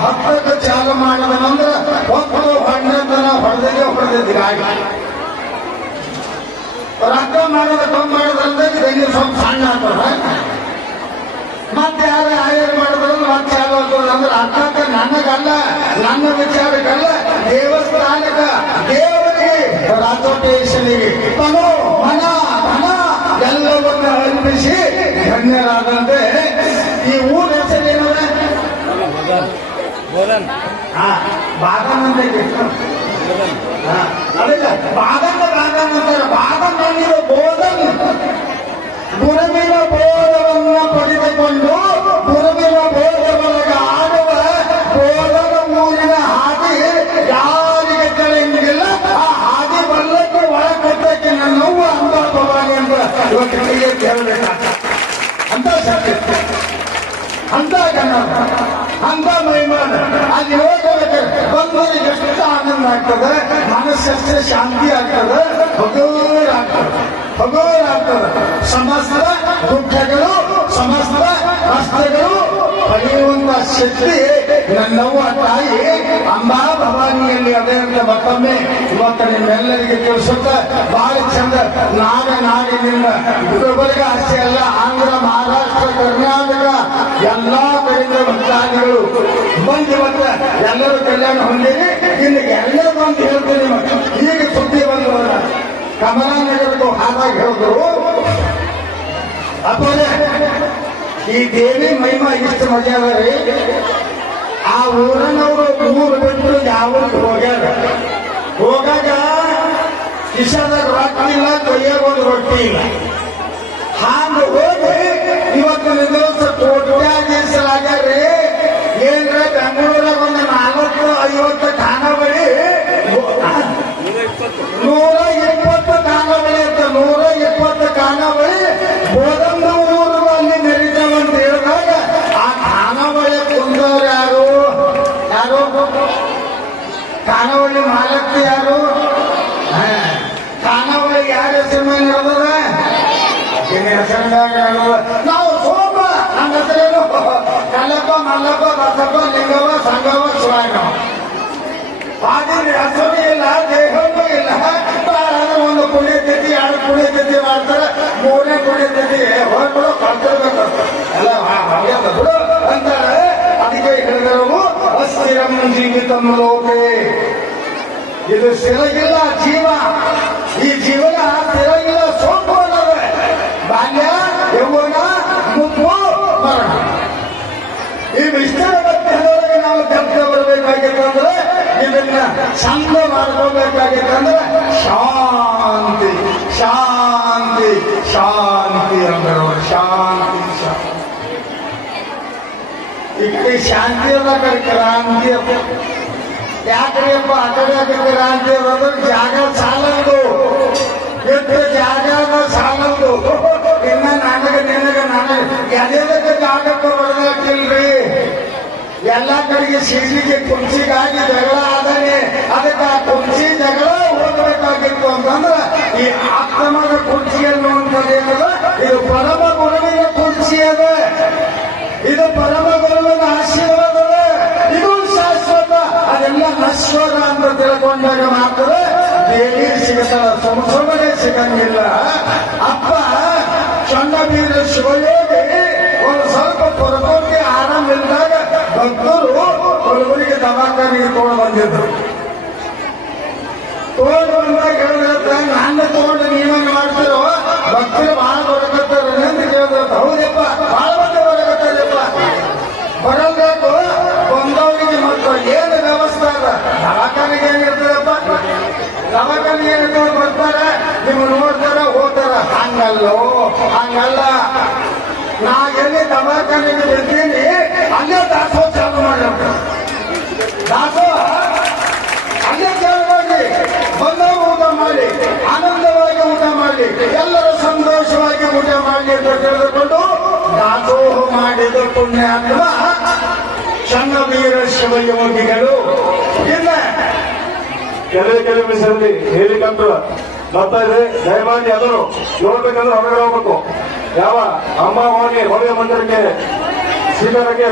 10ಕ್ಕೆ ಚಾಲು ಮಾಡದಂದ್ರೆ ಒಂದು ಹಣ್ಣತನ ಹೊಡೆದಿದ್ರಿ ಆಗಿ ರೊಕ್ಕ ಮಾಡೋದ ಕಮ್ಮಿ ಮಾಡೋದ್ರಿಂದ ಇದನ್ನು ಸ್ವಲ್ಪ ಸಣ್ಣ ಆಗ್ತದ ಮತ್ತೆ ಯಾರು ಆಯರ್ ಮಾಡಿದ್ರು ಮತ್ತೆ ಚಾಲು ಆಗ್ತದ ಅಂದ್ರೆ ಅರ್ಥಕ್ಕ ನನಗಲ್ಲ ನನ್ನ ವಿಚಾರಕ್ಕಲ್ಲ ದೇವಸ್ಥಾನಕ ದೇವರಿಗೆ ರಾಜೋಟೇಶನಿಗೆ ತನು ಮನ ಧನ ಎಲ್ಲವನ್ನ ಅರ್ಪಿಸಿ ಧನ್ಯರಾದಂತೆ ಈ ಊರ ಹೆಸರೇನದ ಬಾದನ್ ಅಂತ ಅದಿಲ್ಲ ಬಾದನ್ ಅಂತಾರೆ ಬಾದನ್ ಅನ್ನಿರೋ ಬೋಧನ್ ಗುರುವಿನ ಬೋಧವನ್ನ ಪಡೆದುಕೊಂಡು ಗುರುವಿನ ಬೋಧವೊಳಗ ಆಡುವ ಬೋಧನ ಊರಿನ ಹಾದಿ ಯಾರಿಗೆ ತಿಳಿಯಂಗಿಲ್ಲ ಆ ಹಾದಿ ಬಲ್ಲಕ್ಕೆ ಒಳ ಕೊಟ್ಟಕ್ಕೆ ನನ್ನವ್ವ ಅಂತ ಭವಾನಿ ಅಂತ ಇವತ್ತು ಕೈಗೆ ಕೇಳಬೇಕಾಗ್ತದೆ ಅಂತ ಶಕ್ತಿ ಅಂತ ಗಣ ಅಂತ ಮಹಿಮಾನ ಅಲ್ಲಿ ಹೋಗಬೇಕು ಬಂದವರಿಗೆ ಎಷ್ಟು ಆನಂದ ಆಗ್ತದೆ ಮನಸ್ಸಷ್ಟೇ ಶಾಂತಿ ಆಗ್ತದೆ ಹಗೋರಾಗ್ತದೆ ಸಮಸ್ತ ದುಃಖಗಳು ಸಮಸ್ತ ಕಷ್ಟಗಳು ಪಡೆಯುವಂತ ಶಕ್ತಿ ನನ್ನವ್ವ ತಾಯಿ ಅಂಬಾ ಭವಾನಿಯಲ್ಲಿ ಅದೇ ಅಂತ ಮತ್ತೊಮ್ಮೆ ಇವತ್ತು ನಿಮ್ಮೆಲ್ಲರಿಗೆ ತಿಳಿಸುತ್ತ ಬಹಳ ಚಂದ ನಾಡಿನಿಂದ ಗುಲ್ಬರ್ಗ ಅಷ್ಟೇ ಅಲ್ಲ ಆಂಧ್ರ ಮಹಾರಾಷ್ಟ್ರ ಕರ್ನಾಟಕ ಎಲ್ಲಾ ಕಡೆಯಿಂದ ಭಕ್ತಾದಿಗಳು ಬಂದು ಇವತ್ತು ಎಲ್ಲರೂ ಕಲ್ಯಾಣ ಹೊಂದಿರಿ ಇನ್ನು ಎಲ್ಲರೂ ಬಂದು ಹೇಳ್ತೀನಿ ಈಗ ಸುದ್ದಿ ಬಂದವರ ಕಮಲಾನಗರಕ್ಕೂ ಹಾಗಾಗಿ ಹೇಳಿದ್ರು ಅಪ್ಪನೇ ಈ ದೇವಿ ಮಹಿಮಾ ಇಷ್ಟು ಮಜಾದ್ರಿ ಆ ಊರನವರು ಊರು ಬಿಟ್ಟು ಯಾವೂರಿಗೆ ಹೋಗಾಗ ಕಿಶಾದಾಗ ರೊಟ್ಟಿ ಇಲ್ಲ ಕೈಯಾಗ ಒಂದು ರೊಟ್ಟಿ ಇಲ್ಲ ಹಾಂಗ ಹೋಗಿ ಇವತ್ತು ನಿರ್ದೋಷ ಕೋಟ್ಯಾಧೀಶರಾಗ್ಯಾರ್ರಿ ಏನ್ರ ಬೆಂಗಳೂರಾಗ ಒಂದು 40-50 ಖಾನಾವಳಿ 120 ಖಾನಾವಳಿ ಅಂತ 120 ಖಾನಾವಳಿ ಬೋಧಮ್ಮ ಊರು ಅಲ್ಲಿ ಖಾನಾವಳಿ ಮಾಲಕ್ತಿ ಯಾರು? ಖಾನಾವಳಿ ಯಾರ ಹೆಸರು ಮೇಲೆ ನಡೆದದ? ಹೆಸರು ನಾವು ಸೋಮ ನಮ್ಮ ಹೆಸರೇನು? ಕಲ್ಲಪ್ಪ, ಮಲ್ಲಪ್ಪ, ಬಸಪ್ಪ, ಲಿಂಗವ್ವ, ಸಂಗವ್ವ, ಶಿವಣ್ಣ. ಆದ್ರೆ ಹೆಸರು ಇಲ್ಲ, ದೇಹವೂ ಇಲ್ಲ. ಒಂದು ಪುಣ್ಯತಿಥಿ, 2 ಪುಣ್ಯತಿಥಿ ಮಾಡ್ತಾರೆ, 3ನೇ ಪುಣ್ಯತಿಥಿ ಹೊರಬಿಡು ಕಳ್ತಿರ್ಬೇಕು ಎಲ್ಲ ಬಿಡು ಅಂತಾರೆ. ಅದಕ್ಕೆ ಹೇಳಿದರು ಅಸ್ಥಿರಂ ಜೀವಿತಂ ಲೋಕೆ. ಇದು ಸ್ಥಿರಗಿಲ್ಲ ಜೀವ, ಈ ಜೀವನ ಸ್ಥಿರಗಿಲ್ಲ, ಸೋಂಕು ಅನ್ನೋದು ಬಾಲ್ಯ, ಯೌವನ, ಮುಪ್ಪು, ಮರಣ. ಈ ವಿಸ್ತಾರ ಮಧ್ಯದೊಳಗೆ ನಾವು ದಪ್ಪ ಬರಬೇಕಾಗಿತ್ತಂದ್ರೆ, ಇದನ್ನ ಚಂದ ಮಾಡ್ಕೋಬೇಕಾಗಿತ್ತಂದ್ರೆ ಶಾಂತಿ ಶಾಂತಿ ಶಾಂತಿ ಅಂದರು. ಶಾಂತಿ ಶಾಂತಿ. ಈ ಕಡೆ ಶಾಂತಿ ಅಲ್ಲ, ಕಡೆ ಕ್ರಾಂತಿ ಅಪ್ಪ. ಯಾಕ್ರಿಯಪ್ಪ ಆ ಕಡೆ ಕ್ರಾಂತಿ ಅನ್ನೋದು? ಜಾಗ ಸಾಲದು, ಎಷ್ಟು ಜಾಗ ಸಾಲದು. ಇನ್ನ ನನಗೆ ಎದೆದಕ್ಕೆ ಜಾಗಕ್ಕೆ ಬರಲಾಕಿಲ್ರಿ. ಎಲ್ಲ ಕಡೆಗೆ ಸೀಟಿಗೆ ಕುರ್ಚಿಗಾಗಿ ಜಗಳ ಆದರೆ ಅದಕ್ಕೆ ಆ ಕುರ್ಚಿ ಜಗಳ ಹೋಗಬೇಕಾಗಿತ್ತು ಅಂತಂದ್ರೆ ಈ ಆಕ್ರಮದ ಕುರ್ಚಿ ಅನ್ನುವಂಥದ್ದೇನದ? ಇದು ಪರಮ ಗುರುವಿನ ಕುರ್ಚಿ ಅದ, ಇದು ಪರಮ ಗುರುವಿನ ಆಶೀರ್ವಾದ, ಇದು ಶಾಶ್ವತ. ಅದೆಲ್ಲ ನಶ್ವರ ಅಂತ ತಿಳ್ಕೊಂಡಾಗ ಮಾತ್ರ ದೇವಿ ಸಿಗುತ್ತಲ್ಲ, ಸುಮ್ಮನೆ ಸಿಗಂಗಿಲ್ಲ. ಅಪ್ಪ ಚನ್ನವೀರ ಶಿವಯೋಗಿ ಒಂದು ಸ್ವಲ್ಪ ಪುರಕೋಟಿ ಆರಾಮ ಇದ್ದಾಗ ಭಕ್ತರು ಹುಡುಗರಿಗೆ ದವಾಖಾನೆಗೆ ತಗೊಂಡು ಬಂದಿದ್ರು. ತಗೊಂಡು ಬಂದಾಗ ಹೇಳಿದ್ರೆ ನನ್ನ ತಗೊಂಡು ನೀವೇನು ಮಾಡ್ತಿರೋ, ಭಕ್ತರು ಬಹಳ ಬರಕತ್ತಾರ ಅಂತ ಕೇಳಿದ್ರೆ, ಹೌದಪ್ಪ ಬಹಳ ಮಂದಿ ಬರಕತ್ತಾರಪ್ಪ. ಬರಬೇಕು ಬಂದವರಿಗೆ ಮತ್ತು ಏನು ವ್ಯವಸ್ಥೆ ಅದ? ದವಾಖಾನೆಗೆ ಏನಿರ್ತದಪ್ಪ? ದವಾಖಾನೆಗೆ ಏನಿರ್ತದೆ? ಬರ್ತಾರೆ, ನೀವು ನೋಡ್ತಾರ, ಹೋಗ್ತಾರ. ಹಂಗಲ್ಲೋ, ಹಂಗಲ್ಲ. ನಾ ಎಲ್ಲಿ ದವಾಖಾನೆಗೆ ಬಿಡ್ತೀನಿ ಅಲ್ಲೇ ದಾಸೋಹ ಚಾಲು ಮಾಡಿರ್ತಾರೆ. ದಾಸೋಹ ಅಲ್ಲೇ ಚಾಲು ಮಾಡಿ ಬಂದವರು ಊಟ ಮಾಡಿ, ಆನಂದವಾಗಿ ಊಟ ಮಾಡಿ, ಎಲ್ಲರೂ ಸಂತೋಷವಾಗಿ ಊಟ ಮಾಡಿ ಅಂತ ತಿಳಿದುಕೊಂಡು ದಾಸೋಹ ಮಾಡಿದ ಪುಣ್ಯ ಅನ್ನುವ ಚನ್ನವೀರ ಶಿವಯೋಗಿಗಳು. ಇಲ್ಲ ಕೆಲವು ಸರಿ ಹೆಲಿಕಾಪ್ಟರ್ ಬರ್ತಾ ಇದೆ. ದಯಮಾಡಿ ಎಲ್ಲರೂ ನೋಡ್ಬೇಕಂದ್ರೆ ಹೊರಗಡೆ ಹೋಗ್ಬೇಕು. ಯಾವ ಅಮ್ಮ ಹೊಳೆಯ ಮಂದಿರಕ್ಕೆ ಶ್ರೀನಗರಕ್ಕೆ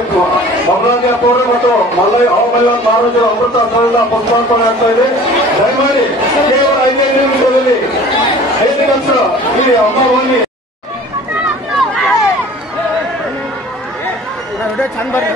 ಬಬಲಾದಿ ಅಪ್ಪವರು ಮತ್ತು ಮಲ್ಲಯ್ಯ ಅವಮೆಲ್ಲ ಮಹಾರಾಜರು ಅಮೃತ ಸ್ಥಳದಿಂದ ಪುಷ್ಪಾರ್ಪಣೆ ಆಗ್ತಾ ಇದೆ. ದಯಮಾಡಿ ಕೇವಲ 5 ನಿಮಿಷದಲ್ಲಿ ಹೆಲಿಕಾಪ್ಟರ್ ಇಲ್ಲಿ ಅಮ್ಮ ಭವನಿ ಚಂದ ಬರ್ರಿ.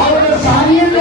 ಅವರ ಸಾನ್ನಿಧ್ಯ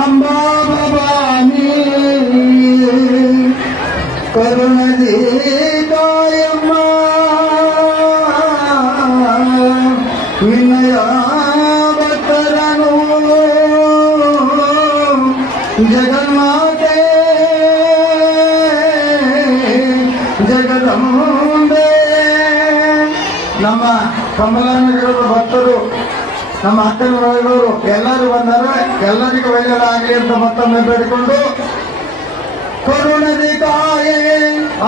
अंबा भवानी करुणदी कायम्मा विनया भक्तरनु जगन्माते जगदंबे ನಮ್ಮ ಕಮಲಾನಗರದ ಭಕ್ತರು ನಮ್ಮ ಅಕ್ಕನವರು ಎಲ್ಲರೂ ಬಂದರೆ ಎಲ್ಲರಿಗೂ ಒಳ್ಳೆಯದಾಗಲಿ ಅಂತ ಮತ್ತೊಮ್ಮೆ ಬೇಡಿಕೊಂಡು ಕರುಣದಿ ಕಾಯೇ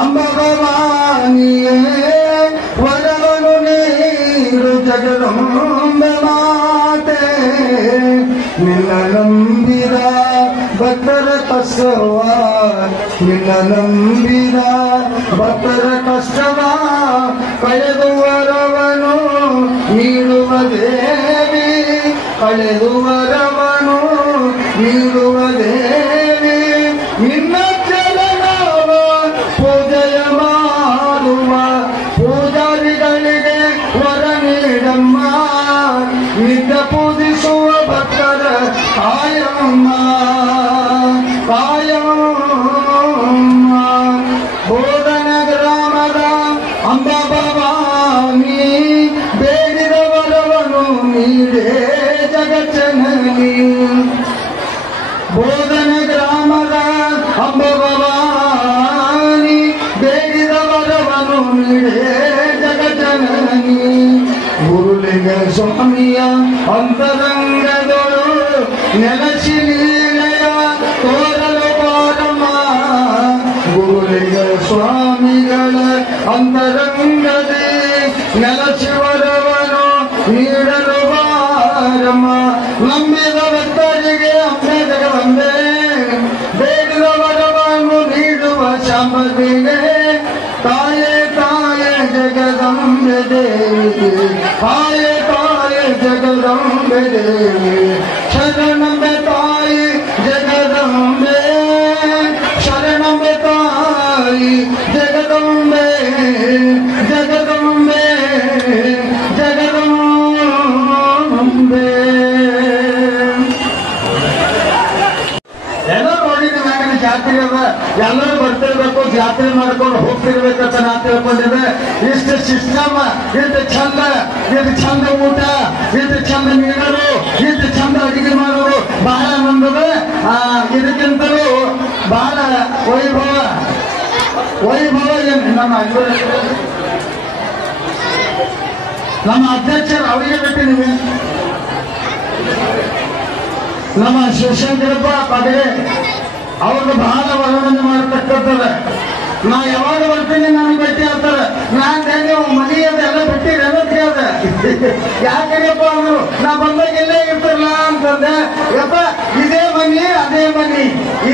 ಅಂಬ ಭವಾನಿಯೇ ವರವನು ನೀರು ಜಗದಂಬ ಮಾತೆ ನಿನ್ನ ನಂಬಿದ ಭಕ್ತರ ಕಷ್ಟವ ನಿನ್ನ ನಂಬಿದ ಭಕ್ತರ ಕಷ್ಟವ ಕಳೆದು ವರವನು ನೀಡುವ ದೇವಿ ಕಳೆದು ವರವನು ನೀಡುವ ದೇವಿ ನಿನ್ನ ಚರಣವ ಪೂಜೆಯ ಮಾಡುವ ಪೂಜಾರಿಗಳಿಗೆ ವರ ನೀಡಮ್ಮ ನಿತ್ಯ ಪೂಜಿಸುವ ಭಕ್ತರ ಕಾಯಮ್ಮ ಕಾಯಮ್ಮ ಬೋಧನ ಗ್ರಾಮದ ಅಂಬ ಭವಾನಿ ಬೇಡಿದ ವರವನು ನೀಡೇ ಜಗಜ್ಜನನಿ ಬೋಧನ ಗ್ರಾಮದ ಅಂಬ ಭವಾನಿ ಬೇಡಿದ ವರವನು ನೀಡೇ ಜಗಜ್ಜನನಿ ಗುರುಲಿಂಗ ಸ್ವಾಮಿಯ ಅಂತರಂಗದೊಳು ನೆಲಸಿ ಲೀಲೆಯ ತೋರಲು ಬಾರಮ್ಮ ಗುರುಲಿಂಗ ಸ್ವಾಮಿಗಳ ಅಂತರಂಗದೇ ನೆಲಸಿ ವರವನು ನೀಡಲು ಬಾರಮ್ಮ ನಂಬಿದ ಭಕ್ತರಿಗೆ ಅಂಬೆ ಜಗದಂಬೆ ಬೇಡಿದ ಜಗದಂಬೆ ದೇವಿ ಶರಣಂಬೆ ತಾಯಿ ಜಗದಂಬೆ ಶರಣಂಬೆ ತಾಯಿ ಜಗದಂಬೆ ಜಗದಂಬೆ ಜಗದಂಬೆ. ಎಲ್ಲ ನೋಡಿದ ಜಾತ್ರೆ ಅದ, ಎಲ್ಲರೂ ಬರ್ತಿರ್ಬೇಕು, ಜಾತ್ರೆ ಮಾಡ್ಕೊಂಡು ಹೋಗ್ತಿರ್ಬೇಕಂತ ನಾ ತಿಳ್ಕೊಂಡಿದ್ದೆ. ಇಷ್ಟು ಸಿಸ್ಟಮ್, ಇಷ್ಟು ಚಂದ, ಇದು ಚಂದ ಊಟ, ಇದು ಚಂದ ನೀಡೋದು, ಇದು ಚಂದ ಅಡಿಗೆ ಮಾಡೋದು ಬಹಳ ನಂದದ. ಇದಕ್ಕಿಂತಲೂ ಬಹಳ ವೈಭವ ನಮ್ಮ ಅಧ್ಯಕ್ಷರು ಅವರಿಗೆ ಬಿಟ್ಟಿದ್ದೀವಿ. ನಮ್ಮ ಶಿವಶಂಕರಪ್ಪ ಪಗಡೆ ಅವ್ರಿಗೆ ಬಹಳ ವರ್ಣನೆ ಮಾಡತಕ್ಕಂಥದ್ದು. ನಾ ಯಾವಾಗ ಬರ್ತೀನಿ ನನಗೆ ಭೇಟಿ ಆಗ್ತಾರೆ. ನೀವು ಮನಿ ಅದೆಲ್ಲ ಬಿಟ್ಟಿರಿ ಅನ್ನೋದು ಕೇಳ್ದೆ. ಯಾಕಂದ್ರಪ್ಪ ಅವರು ನಾ ಬಂದಾಗ ಇಲ್ಲೇ ಇರ್ತಾರಲ್ಲ ಅಂತಂದೆ. ಯಪ್ಪ ಇದೇ ಮನಿ ಅದೇ ಮನಿ,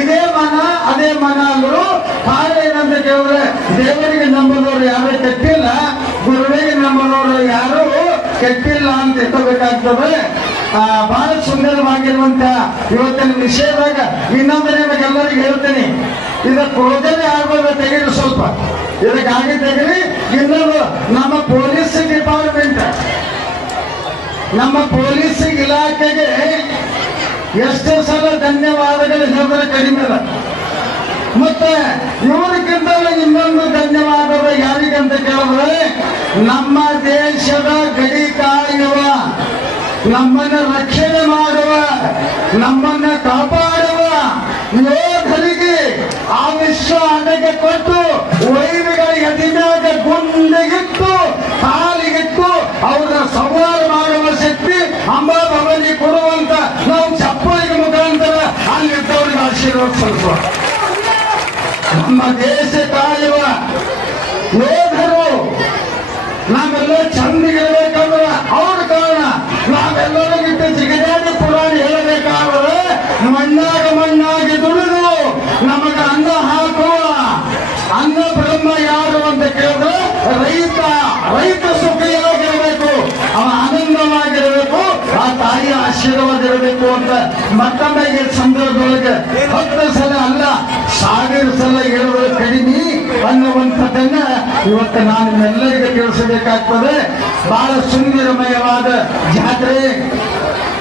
ಇದೇ ಮನ ಅದೇ ಮನ ಅಂದ್ರು. ಕಾರಣ ಏನಂತ ಕೇಳಿದ್ರೆ ದೇವರಿಗೆ ನಂಬದವರು ಯಾರು ಕೆಟ್ಟಿಲ್ಲ, ಗುರುವಿಗೆ ನಂಬದವರು ಯಾರು ಕೆಟ್ಟಿಲ್ಲ ಅಂತ ಎತ್ತಬೇಕಾಗ್ತದೆ. ಬಹಳ ಸುಂದರವಾಗಿರುವಂತ ಇವತ್ತಿನ ವಿಷಯದಾಗ ಇನ್ನೊಂದು ನಿಮಗೆಲ್ಲರಿಗೂ ಹೇಳ್ತೀನಿ. ಇದಕ್ಕೆ ಹೋದರೆ ಆಗೋದು ತೆಗೀರಿ, ಸ್ವಲ್ಪ ಇದಕ್ಕಾಗಿ ತೆಗೀರಿ. ಇನ್ನೊಂದು ನಮ್ಮ ಪೊಲೀಸ್ ಡಿಪಾರ್ಟ್ಮೆಂಟ್, ನಮ್ಮ ಪೊಲೀಸ್ ಇಲಾಖೆಗೆ ಎಷ್ಟು ಸಲ ಧನ್ಯವಾದಗಳು ಹೇಳಿದ್ರೆ ಕಡಿಮೆ ಅಲ್ಲ. ಮತ್ತೆ ಇವರಿಗಿಂತಲೂ ಇನ್ನೊಂದು ಧನ್ಯವಾದಗಳು ಯಾರಿಗಂತ ಕೇಳಿದ್ರೆ ನಮ್ಮ ದೇಶದ ಗಡಿ ಕಾಯುವ, ನಮ್ಮನ್ನ ರಕ್ಷಣೆ ಮಾಡುವ, ನಮ್ಮನ್ನ ಕಾಪಾಡುವ ಯೋಧರಿಗೆ ಆ ವಿಶ್ವ ಅಡಗೆ ಕೊಟ್ಟು ವೈರಿಗಳ ಎದಿನಾಗ ಗುಂಡಿಗಿಟ್ಟು ಕಾಲಿಗಿಟ್ಟು ಅವ್ರನ್ನ ಸವಾಲು ಮಾಡುವ ಶಕ್ತಿ ಅಂಬಾಭವನಿಗೆ ಕೊಡುವಂತ ನಾವು ಚಪ್ಪಲಿಗೆ ಮುಖಾಂತರ ಅಲ್ಲಿದ್ದವ್ರಿಗೆ ಆಶೀರ್ವಾದ ಸಲ್ಲಿಸುವ. ನಮ್ಮ ದೇಶ ಕಾಯುವ ಯೋಧರು ನಾವೆಲ್ಲ ಚಂದಿಗಿರಬೇಕಂದ್ರೆ ಅವ್ರ ಕಾರಣ. ನಾವೆಲ್ಲರಿಗಿಂತ ಜಿಗಜಾಡಿ ಪುರಾಣ ಹೇಳಬೇಕಾದ್ರೆ ಮಣ್ಣಾಗಿ ದುಡಿದು ನಮಗ ಅನ್ನ ಹಾಕುವ ಅನ್ನ ಬ್ರಹ್ಮ ಯಾರು ಅಂತ ಕೇಳಿದ್ರೆ ರೈತ ಸುಖಿಯಾಗಿರಬೇಕು, ಅವ ಆನಂದವಾಗಿರಬೇಕು, ಆ ತಾಯಿಯ ಆಶೀರ್ವಾದ ಇರಬೇಕು ಅಂತ ಮತ್ತೊಮ್ಮೆ ಈ ಸಂದರ್ಭದೊಳಗೆ 10 ಸಲ ಅಲ್ಲ 1000 ಸಲ ಹೇಳುವುದು ಕಡಿಮೆ ಅನ್ನುವಂಥದ್ದನ್ನ ಇವತ್ತು ನಾನು ಎಲ್ಲರಿಗೂ ತಿಳಿಸಬೇಕಾಗ್ತದೆ. ಬಹಳ ಸುಂದರಮಯವಾದ ಜಾತ್ರೆ,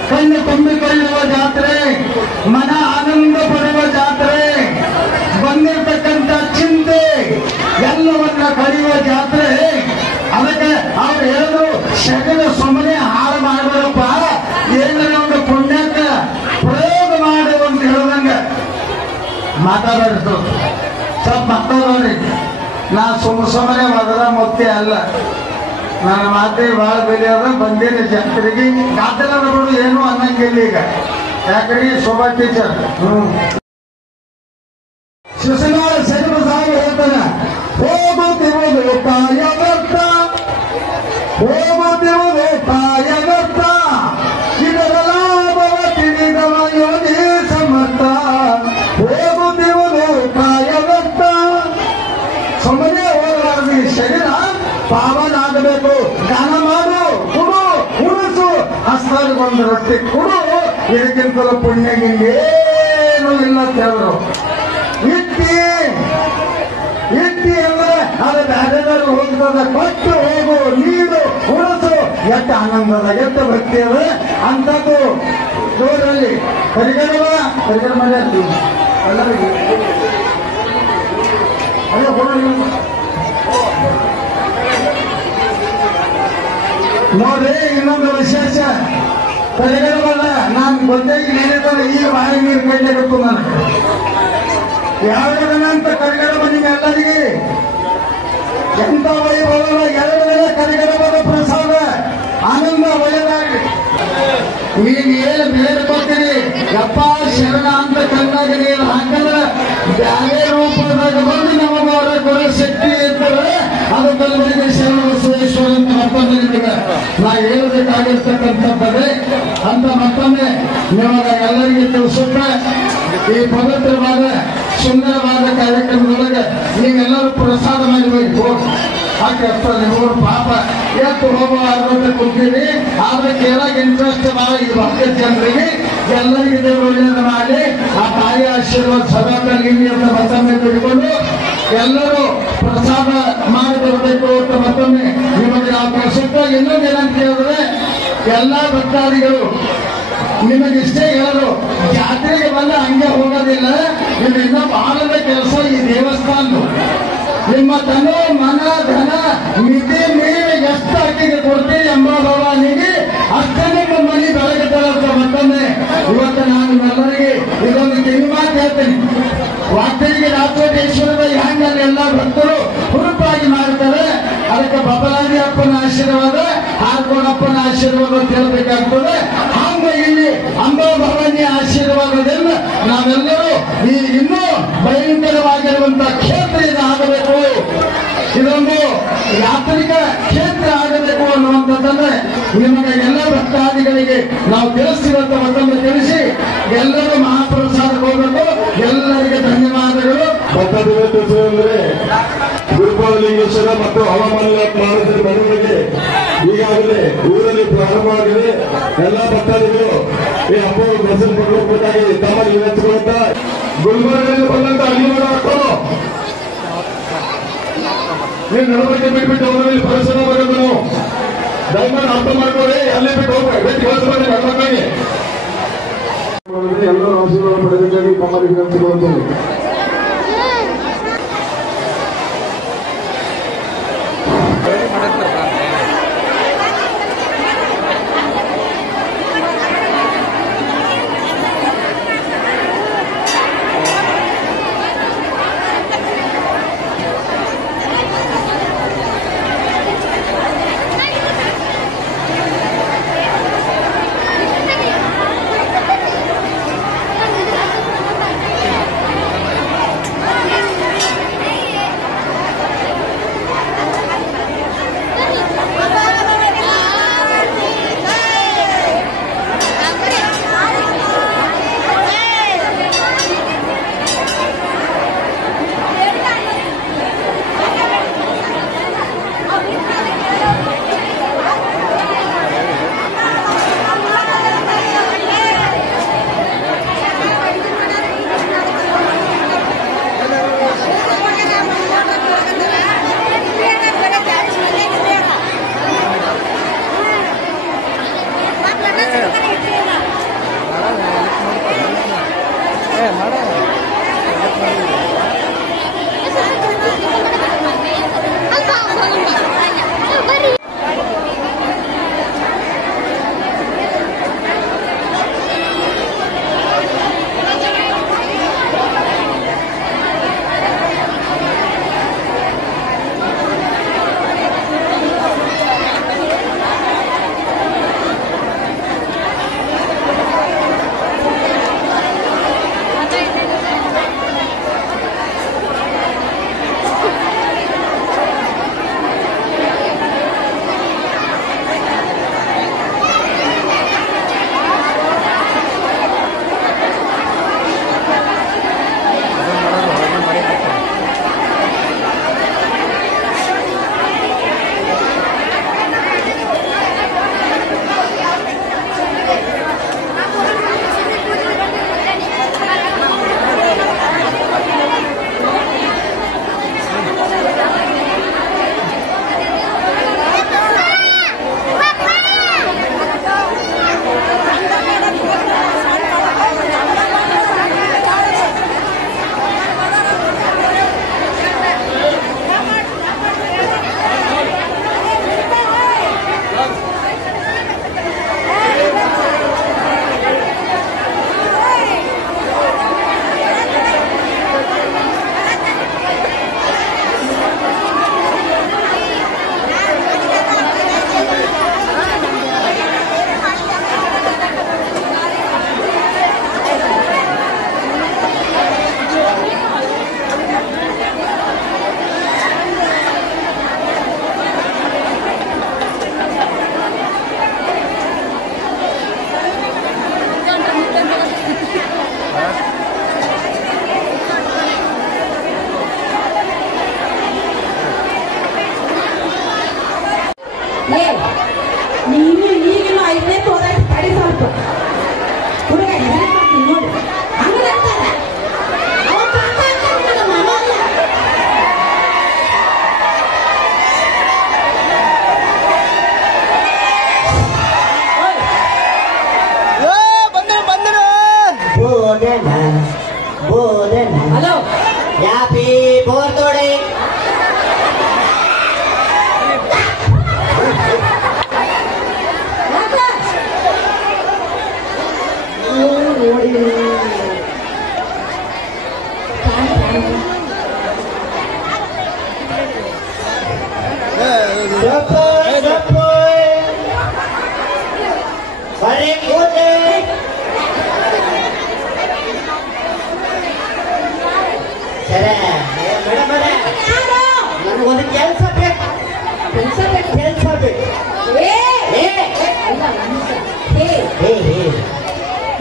ಕಣ್ಣು ತುಂಬಿಕೊಳ್ಳುವ ಜಾತ್ರೆ, ಮನ ಆನಂದ ಪಡುವ ಜಾತ್ರೆ, ಬಂದಿರತಕ್ಕಂಥ ಚಿಂತೆ ಎಲ್ಲವನ್ನ ಕಳೆಯುವ ಜಾತ್ರೆ. ಅದಕ್ಕೆ ಅವ್ರು ಹೇಳಿದ್ರು ಶರೀರ ಸುಮ್ಮನೆ ಹಾಳು ಮಾಡಬೇಡಪ್ಪ, ಏನಾರ ಒಂದು ಪುಣ್ಯಕ್ಕೆ ಪ್ರಯೋಗ ಮಾಡುವ ಅಂತ ಹೇಳ್ದಂಗ ಮಾತಾಡೋದು ಸ್ವಲ್ಪ ಮಾತಾಡೋರಿ. ನಾ ಸುಮ್ಮನೆ ಮೊದಲ ಮುತ್ತೆ ಅಲ್ಲ, ನನ್ನ ಮಾತಿಗೆ ಬಹಳ ಬೆಲೆ ಅದ. ಬಂದೇನೆ ಜಾತ್ರೆಗೆ ಗಾದಲ ಬಿಡು ಏನು ಅನ್ನಂಗಿಲ್ಲ ಈಗ. ಯಾಕಂದ್ರೆ ಶೋಭಾ ಟೀಚರ್ ಶಿವಸೇನಾರ ಸೈನಿಕ ಸಾಹೇಬ್ ಹೇಳ್ತಾನೆ, ಹೋಗುತ್ತಿರುವುದು ಕಾಯ ವ್ಯರ್ಥ, ಹೋಗುತ್ತಿರುವುದು ಕಾಯ ವ್ಯರ್ಥ, ಇದರ ಲಾಭವ ತಿಳಿದವ ಯೋಗಿ ಸಮರ್ಥ, ಹೋಗುತ್ತಿರುವುದು ಕಾಯ ವ್ಯರ್ಥ. ಸುಮ್ಮನೆ ಹೋಗಲಾರದು, ಈ ಶರೀರ ಪಾವನ ಆಗಬೇಕು. ದಾನ ಮಾಡು, ಕೊಡು, ಉಳಿಸು, ಹಸ್ತಾರಿಗೊಂದು ರೊಟ್ಟಿ ಕೊಡು, ಇದಕ್ಕಿಂತಲೂ ಪುಣ್ಯಗಿಂಗೇನು ಇಲ್ಲ ಅಂತ ಹೇಳಿದ್ರು. ಇಟ್ಟಿ ಅಂದ್ರೆ ಅದು ಬೇರೆದಾರು ಹೋಗ್ತದ, ಕೊಟ್ಟು ಹೋಗು, ನೀಡು, ಉಳಿಸು. ಎಷ್ಟು ಆನಂದದ, ಎಷ್ಟು ಭಕ್ತಿ ಅದ ಅಂತದ್ದು ಜೋರಲ್ಲಿ ಪರಿಗಣವ ಮಾಡಿ ಎಲ್ಲರಿಗೂ ನೋಡ್ರಿ. ಇನ್ನೊಂದು ವಿಶೇಷ ಪರಿಗಣವಲ್ಲ, ನಾನು ಗೊತ್ತಾಗಿ ನೀರಿದ್ದಾರೆ ಈಗ ಬಾಯಿ ನೀರು ಕೈಲಾಗತ್ತು. ನನಗೆ ಯಾವ ದಿನ ಅಂತ ಕರಿಗಡಬ ನಿಮ್ಮೆಲ್ಲರಿಗೆ ಎಂತ ವೈಭವ. 2 ದಿನ ಕರಿಗಡಬದ ಪ್ರಸಾದ ಆನಂದ ಒಳ್ಳೆದಾಗಲಿ. ಈಗ ಏನು ಬೇಡ್ಕೊತೀರಿ ಯಪ್ಪ ಶರಣ ಅಂತ ಕಣ್ಣಾಗ ನೀರು ಹಾಕಂದ್ರೆ ಬ್ಯಾರೆ ರೂಪದಾಗ ಬಂದು ನಮಗೆ ಅವರ ಕೊಡೋ ಶಕ್ತಿ ಇರ್ತದೆ. ಅದು ಕಲ್ಬರಿಗೆ ಶರಣ ಬಸವೇಶ್ವರ ಅಂತ ಮತ್ತೊಮ್ಮೆ ನಿಮಗೆ ನಾ ಹೇಳಬೇಕಾಗಿರ್ತಕ್ಕಂಥದ್ದೇ ಅಂತ ಮತ್ತೊಮ್ಮೆ ನಿಮಗೆ ಎಲ್ಲರಿಗೆ ತಿಳಿಸುತ್ತೆ. ಈ ಪವಿತ್ರವಾದ ಸುಂದರವಾದ ಕಾರ್ಯಕ್ರಮದೊಳಗೆ ನೀವೆಲ್ಲರೂ ಪ್ರಸಾದ ಮಾಡಬೇಕು. ಆ ಕೆಲಸ ನಿಮಗೂ ಪಾಪ ಎತ್ತು ಹೋಗಬಾರ್ದು ಕೂತೀರಿ. ಆದ್ರೆ ಕೇಳಾಗ ಇಂಟ್ರೆಸ್ಟ್ ಭಾಳ ಈ ಭಕ್ತ ಜನರಿಗೆ ಎಲ್ಲರಿಗೂ ದೇವರು ಒಳ್ಳೆಯದು ಮಾಡಿ ಆ ತಾಯಿ ಆಶೀರ್ವಾದ ಸದಾ ಬೆಳಗಿನ ಅಂತ ಮತ್ತೊಮ್ಮೆ ಬಿಟ್ಕೊಂಡು ಎಲ್ಲರೂ ಪ್ರಸಾದ ಮಾಡಿ ಬರಬೇಕು ಅಂತ ಮತ್ತೊಮ್ಮೆ ನಿಮಗೆ ನಾವು ಕೆಲಸಕ್ಕೆ ಇನ್ನೊಂದು ಏನಂತ ಹೇಳಿದ್ರೆ ಎಲ್ಲ ಭಕ್ತಾದಿಗಳು ನಿಮಗೆ ಇಷ್ಟೇ ಹೇಳೋದು, ಜಾತ್ರೆಗೆ ಬಂದ ಹಂಗೆ ಹೋಗೋದಿಲ್ಲ. ನಿಮ್ಮಿಂದ ಬಹಳದ ಕೆಲಸ ಈ ದೇವಸ್ಥಾನ ನಿಮ್ಮ ತನು ಮನ ಧನ ಮಿತಿ ಮೀರಿ ಎಷ್ಟು ಅಕ್ಕಿಗೆ ಕೊಡ್ತೀರಿ ಎಂಬ ಭವಾನಿಗೆ ಅಷ್ಟೇ ನಿಮ್ಮ ಮನೆ ಬೆಳಗುತ್ತಾರೆ ಅಂತ ಮತ್ತೊಮ್ಮೆ ಇವತ್ತು ನಾನು ನಿಮ್ಮೆಲ್ಲರಿಗೆ ಇದೊಂದು ಕಿವಿ ಮಾತು ಹೇಳ್ತೇನೆ. ವಾರ್ತೆಗೆ ರಾಜೋಟೇಶ್ವರದ ಹ್ಯಾಂಗಲ್ಲಿ ಎಲ್ಲ ಭಕ್ತರು ಹುರುಪಾಗಿ ಮಾಡ್ತಾರೆ. ಅದಕ್ಕೆ ಬಬಲಾದಿ ಅಪ್ಪನ ಆಶೀರ್ವಾದ, ಹಾರ್ಕೋಣಪ್ಪನ ಆಶೀರ್ವಾದ ಅಂತ ಹೇಳ್ಬೇಕಾಗ್ತದೆ. ಹಂಗ ಇಲ್ಲಿ ಅಂಬಾ ಭವಾನಿಯ ಆಶೀರ್ವಾದದಿಂದ ನಾವೆಲ್ಲರೂ ಈ ಇನ್ನೂ ಭಯಂಕರವಾಗಿರುವಂತಹ ಕ್ಷೇತ್ರ ಇದು ಆಗಬೇಕು, ಇದೊಂದು ಯಾತ್ರಿಕ ಕ್ಷೇತ್ರ ಆಗಬೇಕು ಅನ್ನುವಂಥದ್ದನ್ನೇ ನಿಮಗೆ ಎಲ್ಲ ಭಕ್ತಾದಿಗಳಿಗೆ ನಾವು ತಿಳಿಸ್ತೀವಂತ ಮತ್ತೊಮ್ಮೆ ತಿಳಿಸಿ ಎಲ್ಲರೂ ಮಹಾಪ್ರಸಾದಕ್ಕೆ ಹೋಗಬೇಕು. ಎಲ್ಲರಿಗೆ ಧನ್ಯವಾದಗಳು. ಅಂದರೆ ಗುರುಪಾದಲಿಂಗೇಶ್ವರ ಮತ್ತು ಹವಾಮಾನ ಮಹಾರಾಜರ ಮೆರವಣಿಗೆ ಈಗಾಗಲೇ ಊರಲ್ಲಿ ಪ್ರಾರಂಭವಾಗಿದೆ. ಎಲ್ಲ ಭಕ್ತಾದಿಗಳು ಈ ಹಬ್ಬವನ್ನು ದರ್ಶನ ಪಡೆದುಕೊಂಡಾಗಿ ತಮ್ಮಲ್ಲಿ ವಿನಂತಿಸುತ್ತಾ ಗುಲ್ಬರ್ಗದಲ್ಲಿ ಬಂದಂತ ಅಲ್ಲಿಮಠ ಹಾಕೋರು ನೀವು ನಡವಳಿಕೆ ಬಿಟ್ಬಿಟ್ಟು ಅವರಲ್ಲಿ ಪರಿಸರ ಬರೋದು ನಾವು ದಯಮಾಡಿ ಅರ್ಥ ಮಾಡ್ಕೊಳ್ಳಿ. ಅಲ್ಲಿ ಬಿಟ್ಟು ಹೋಗ್ಬೇಕು ಇವತ್ತು ಹೆಣ್ಮಕ್ಳಿಗೆ ಎಲ್ಲರೂ ಆಶೀರ್ವಾದ ಪಡೆದಕ್ಕಾಗಿ ತಮ್ಮಲ್ಲಿ ವಿನಂತಿಸುತ್ತೇನೆ.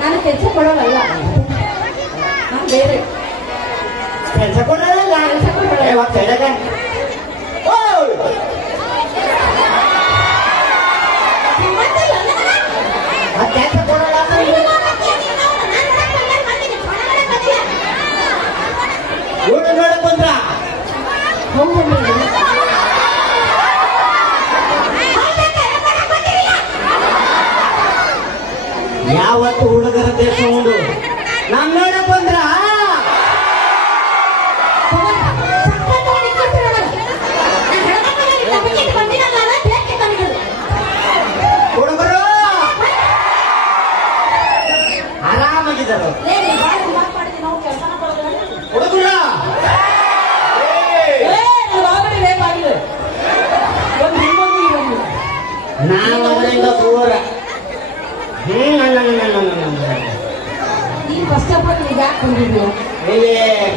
ನಾನು ಕೆಲಸ ಕೊಡೋಲ್ಲ, ನಾನು ಬೇರೆ ಕೆಲಸ ಕೊಡೋಲ್ಲ. ಕೆಲಸ ಕೊಡೋಲ್ಲ. ಕೆಲಸ ಕೊಡೋಲ್ಲ ಊಟ ನೋಡಕ್ ಬಂದ್ರ ಯಾವತ್ತು ಹುಡುಗರ ದೇಶ ಉಂಡು ನಮ್ ನೋಡಕ್ ಬಂದ್ರ ಹುಡುಗರು ಆರಾಮಾಗಿದ್ದಾರೆ. ಹುಡುಗರ ನಾವು ಅದರಿಂದ ದೂರ. ನೀನ್ ಫಸ್ಟ್ ಆಫ್ ಆಲ್ ಈಗ ಯಾಕೆ ಬಂದಿದ್ಯೋ?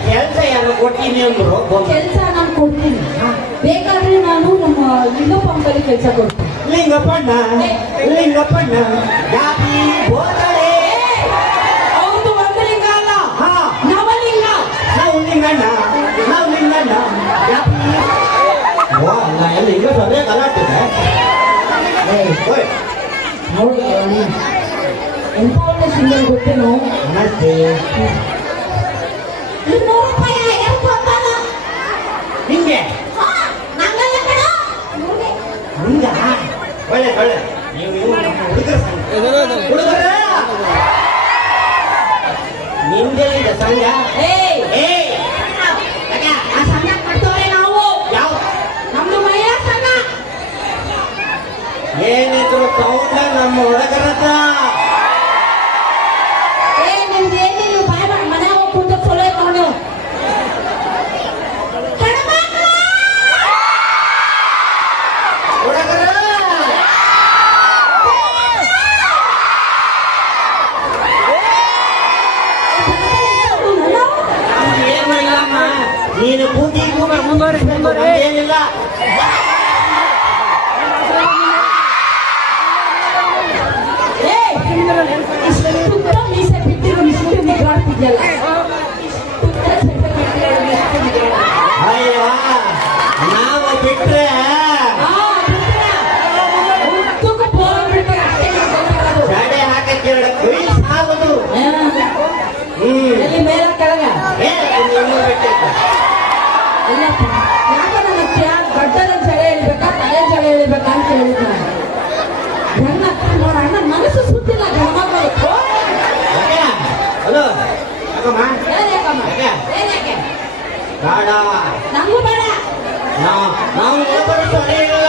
ಕೆಲಸ ಯಾರು ಕೊಟ್ಟಿನಿ ಅಂದ್ರು. ಕೆಲಸ ನಾನು ಕೊಡ್ತೀನಿ, ಬೇಕಾದ್ರೆ ನಾನು ನಮ್ಮ ಲಿಂಗಪ್ಪ ಅಂಕಲಿ ಕೆಲಸ ಕೊಡ್ತೀನಿ. ಲಿಂಗಪ್ಪಣ್ಣ ಲಿಂಗಪ್ಪಣ್ಣ ಜಾತಿ ಬೋತಳೆ ಅವ್ರದ್ದು ಒಂದು ಲಿಂಗ ಅಲ್ಲ, ಹಾ ನವಲಿಂಗ. ನಾವು ಲಿಂಗಣ್ಣ ಜಾತಿ ಓ ಅಲ್ಲ ಎಲ್ಲ ಈಗ ಸೊನ್ನೆ ಗಲಾಟಿದೆ. ಹೌದು, ಎಂತ ಒಳ್ಳೆ ಸಿಂಗಲ್ ಗೊತ್ತೇನು? ನಮಸ್ತೆ. 200 ರೂಪಾಯಿ ಯಾರು ಕೊಡ್ತಾನ? ಹಿಂಗೆ ಹಿಂಗ ಒಳ್ಳೆ ಒಳ್ಳೆ ನೀವು ಹುಡುಗರ ನಿಮ್ದೆಲ್ಲಿದೆ ಸಂಘ? ಆ ಸಂಘ ಕಟ್ತವ್ರೆ ನಾವು. ಯಾವ ನಮ್ದು ಮಹಿಳಾ ಸಂಘ. ಏನಿದ್ರು ತಗೊಂಡ ನಮ್ಮ ಹುಡುಗರತ್ತ ನಿಮ್ದು ಏನಿಲ್ಲ, ಬಾಯ್ ಮಾಡಿ ಮನೆ ಹೋಗಿ ಕುಂತ ಚಲೋ ತಗೊಂಡು ಹುಡುಗರ ಏನಿಲ್ಲಮ್ಮ, ನೀನು ಕೂಗಿ ಏನಿಲ್ಲ. ಮೀಸೆ ಬಿಟ್ಟಿರೋ ಇಷ್ಟು ನಿಗಾಡ್ತಿದ್ಯಲ್ಲ. ಅಯ್ಯೋ ನಾವು ಬಿಟ್ರೆ ಜಡೆ ಹಾಕಕ್ಕೆ ಕುಯ್ ಸಾಗುದು. ಎಲ್ಲಿ ಮೇಲ ಕೆಳಗ ಇಲ್ಲಪ್ಪ, ಯಾಕ ನನ್ನ ಗಡ್ಡದ ಜಡೆ ಹೇಳ್ಬೇಕಾ ತಲೆ ಜಡೆ ಹೇಳ್ಬೇಕಾ ಅಂತ ಹೇಳಿದ. ನನ್ನ ನೋಡ ಅಣ್ಣ ಮನಸ್ಸು ಸುತ್ತಿಲ್ಲ ಗಣಮಕ್ಕಳು. ಹಲೋ ಯಾಕಮ್ಮ ಏನ್ಯಾಕಮ್ಮ? ಏನ್ಯಾಕೆ? ಬೇಡ ನಂಗೂ ಬೇಡ. ನಾವು ಸರಿ ಇಲ್ಲ.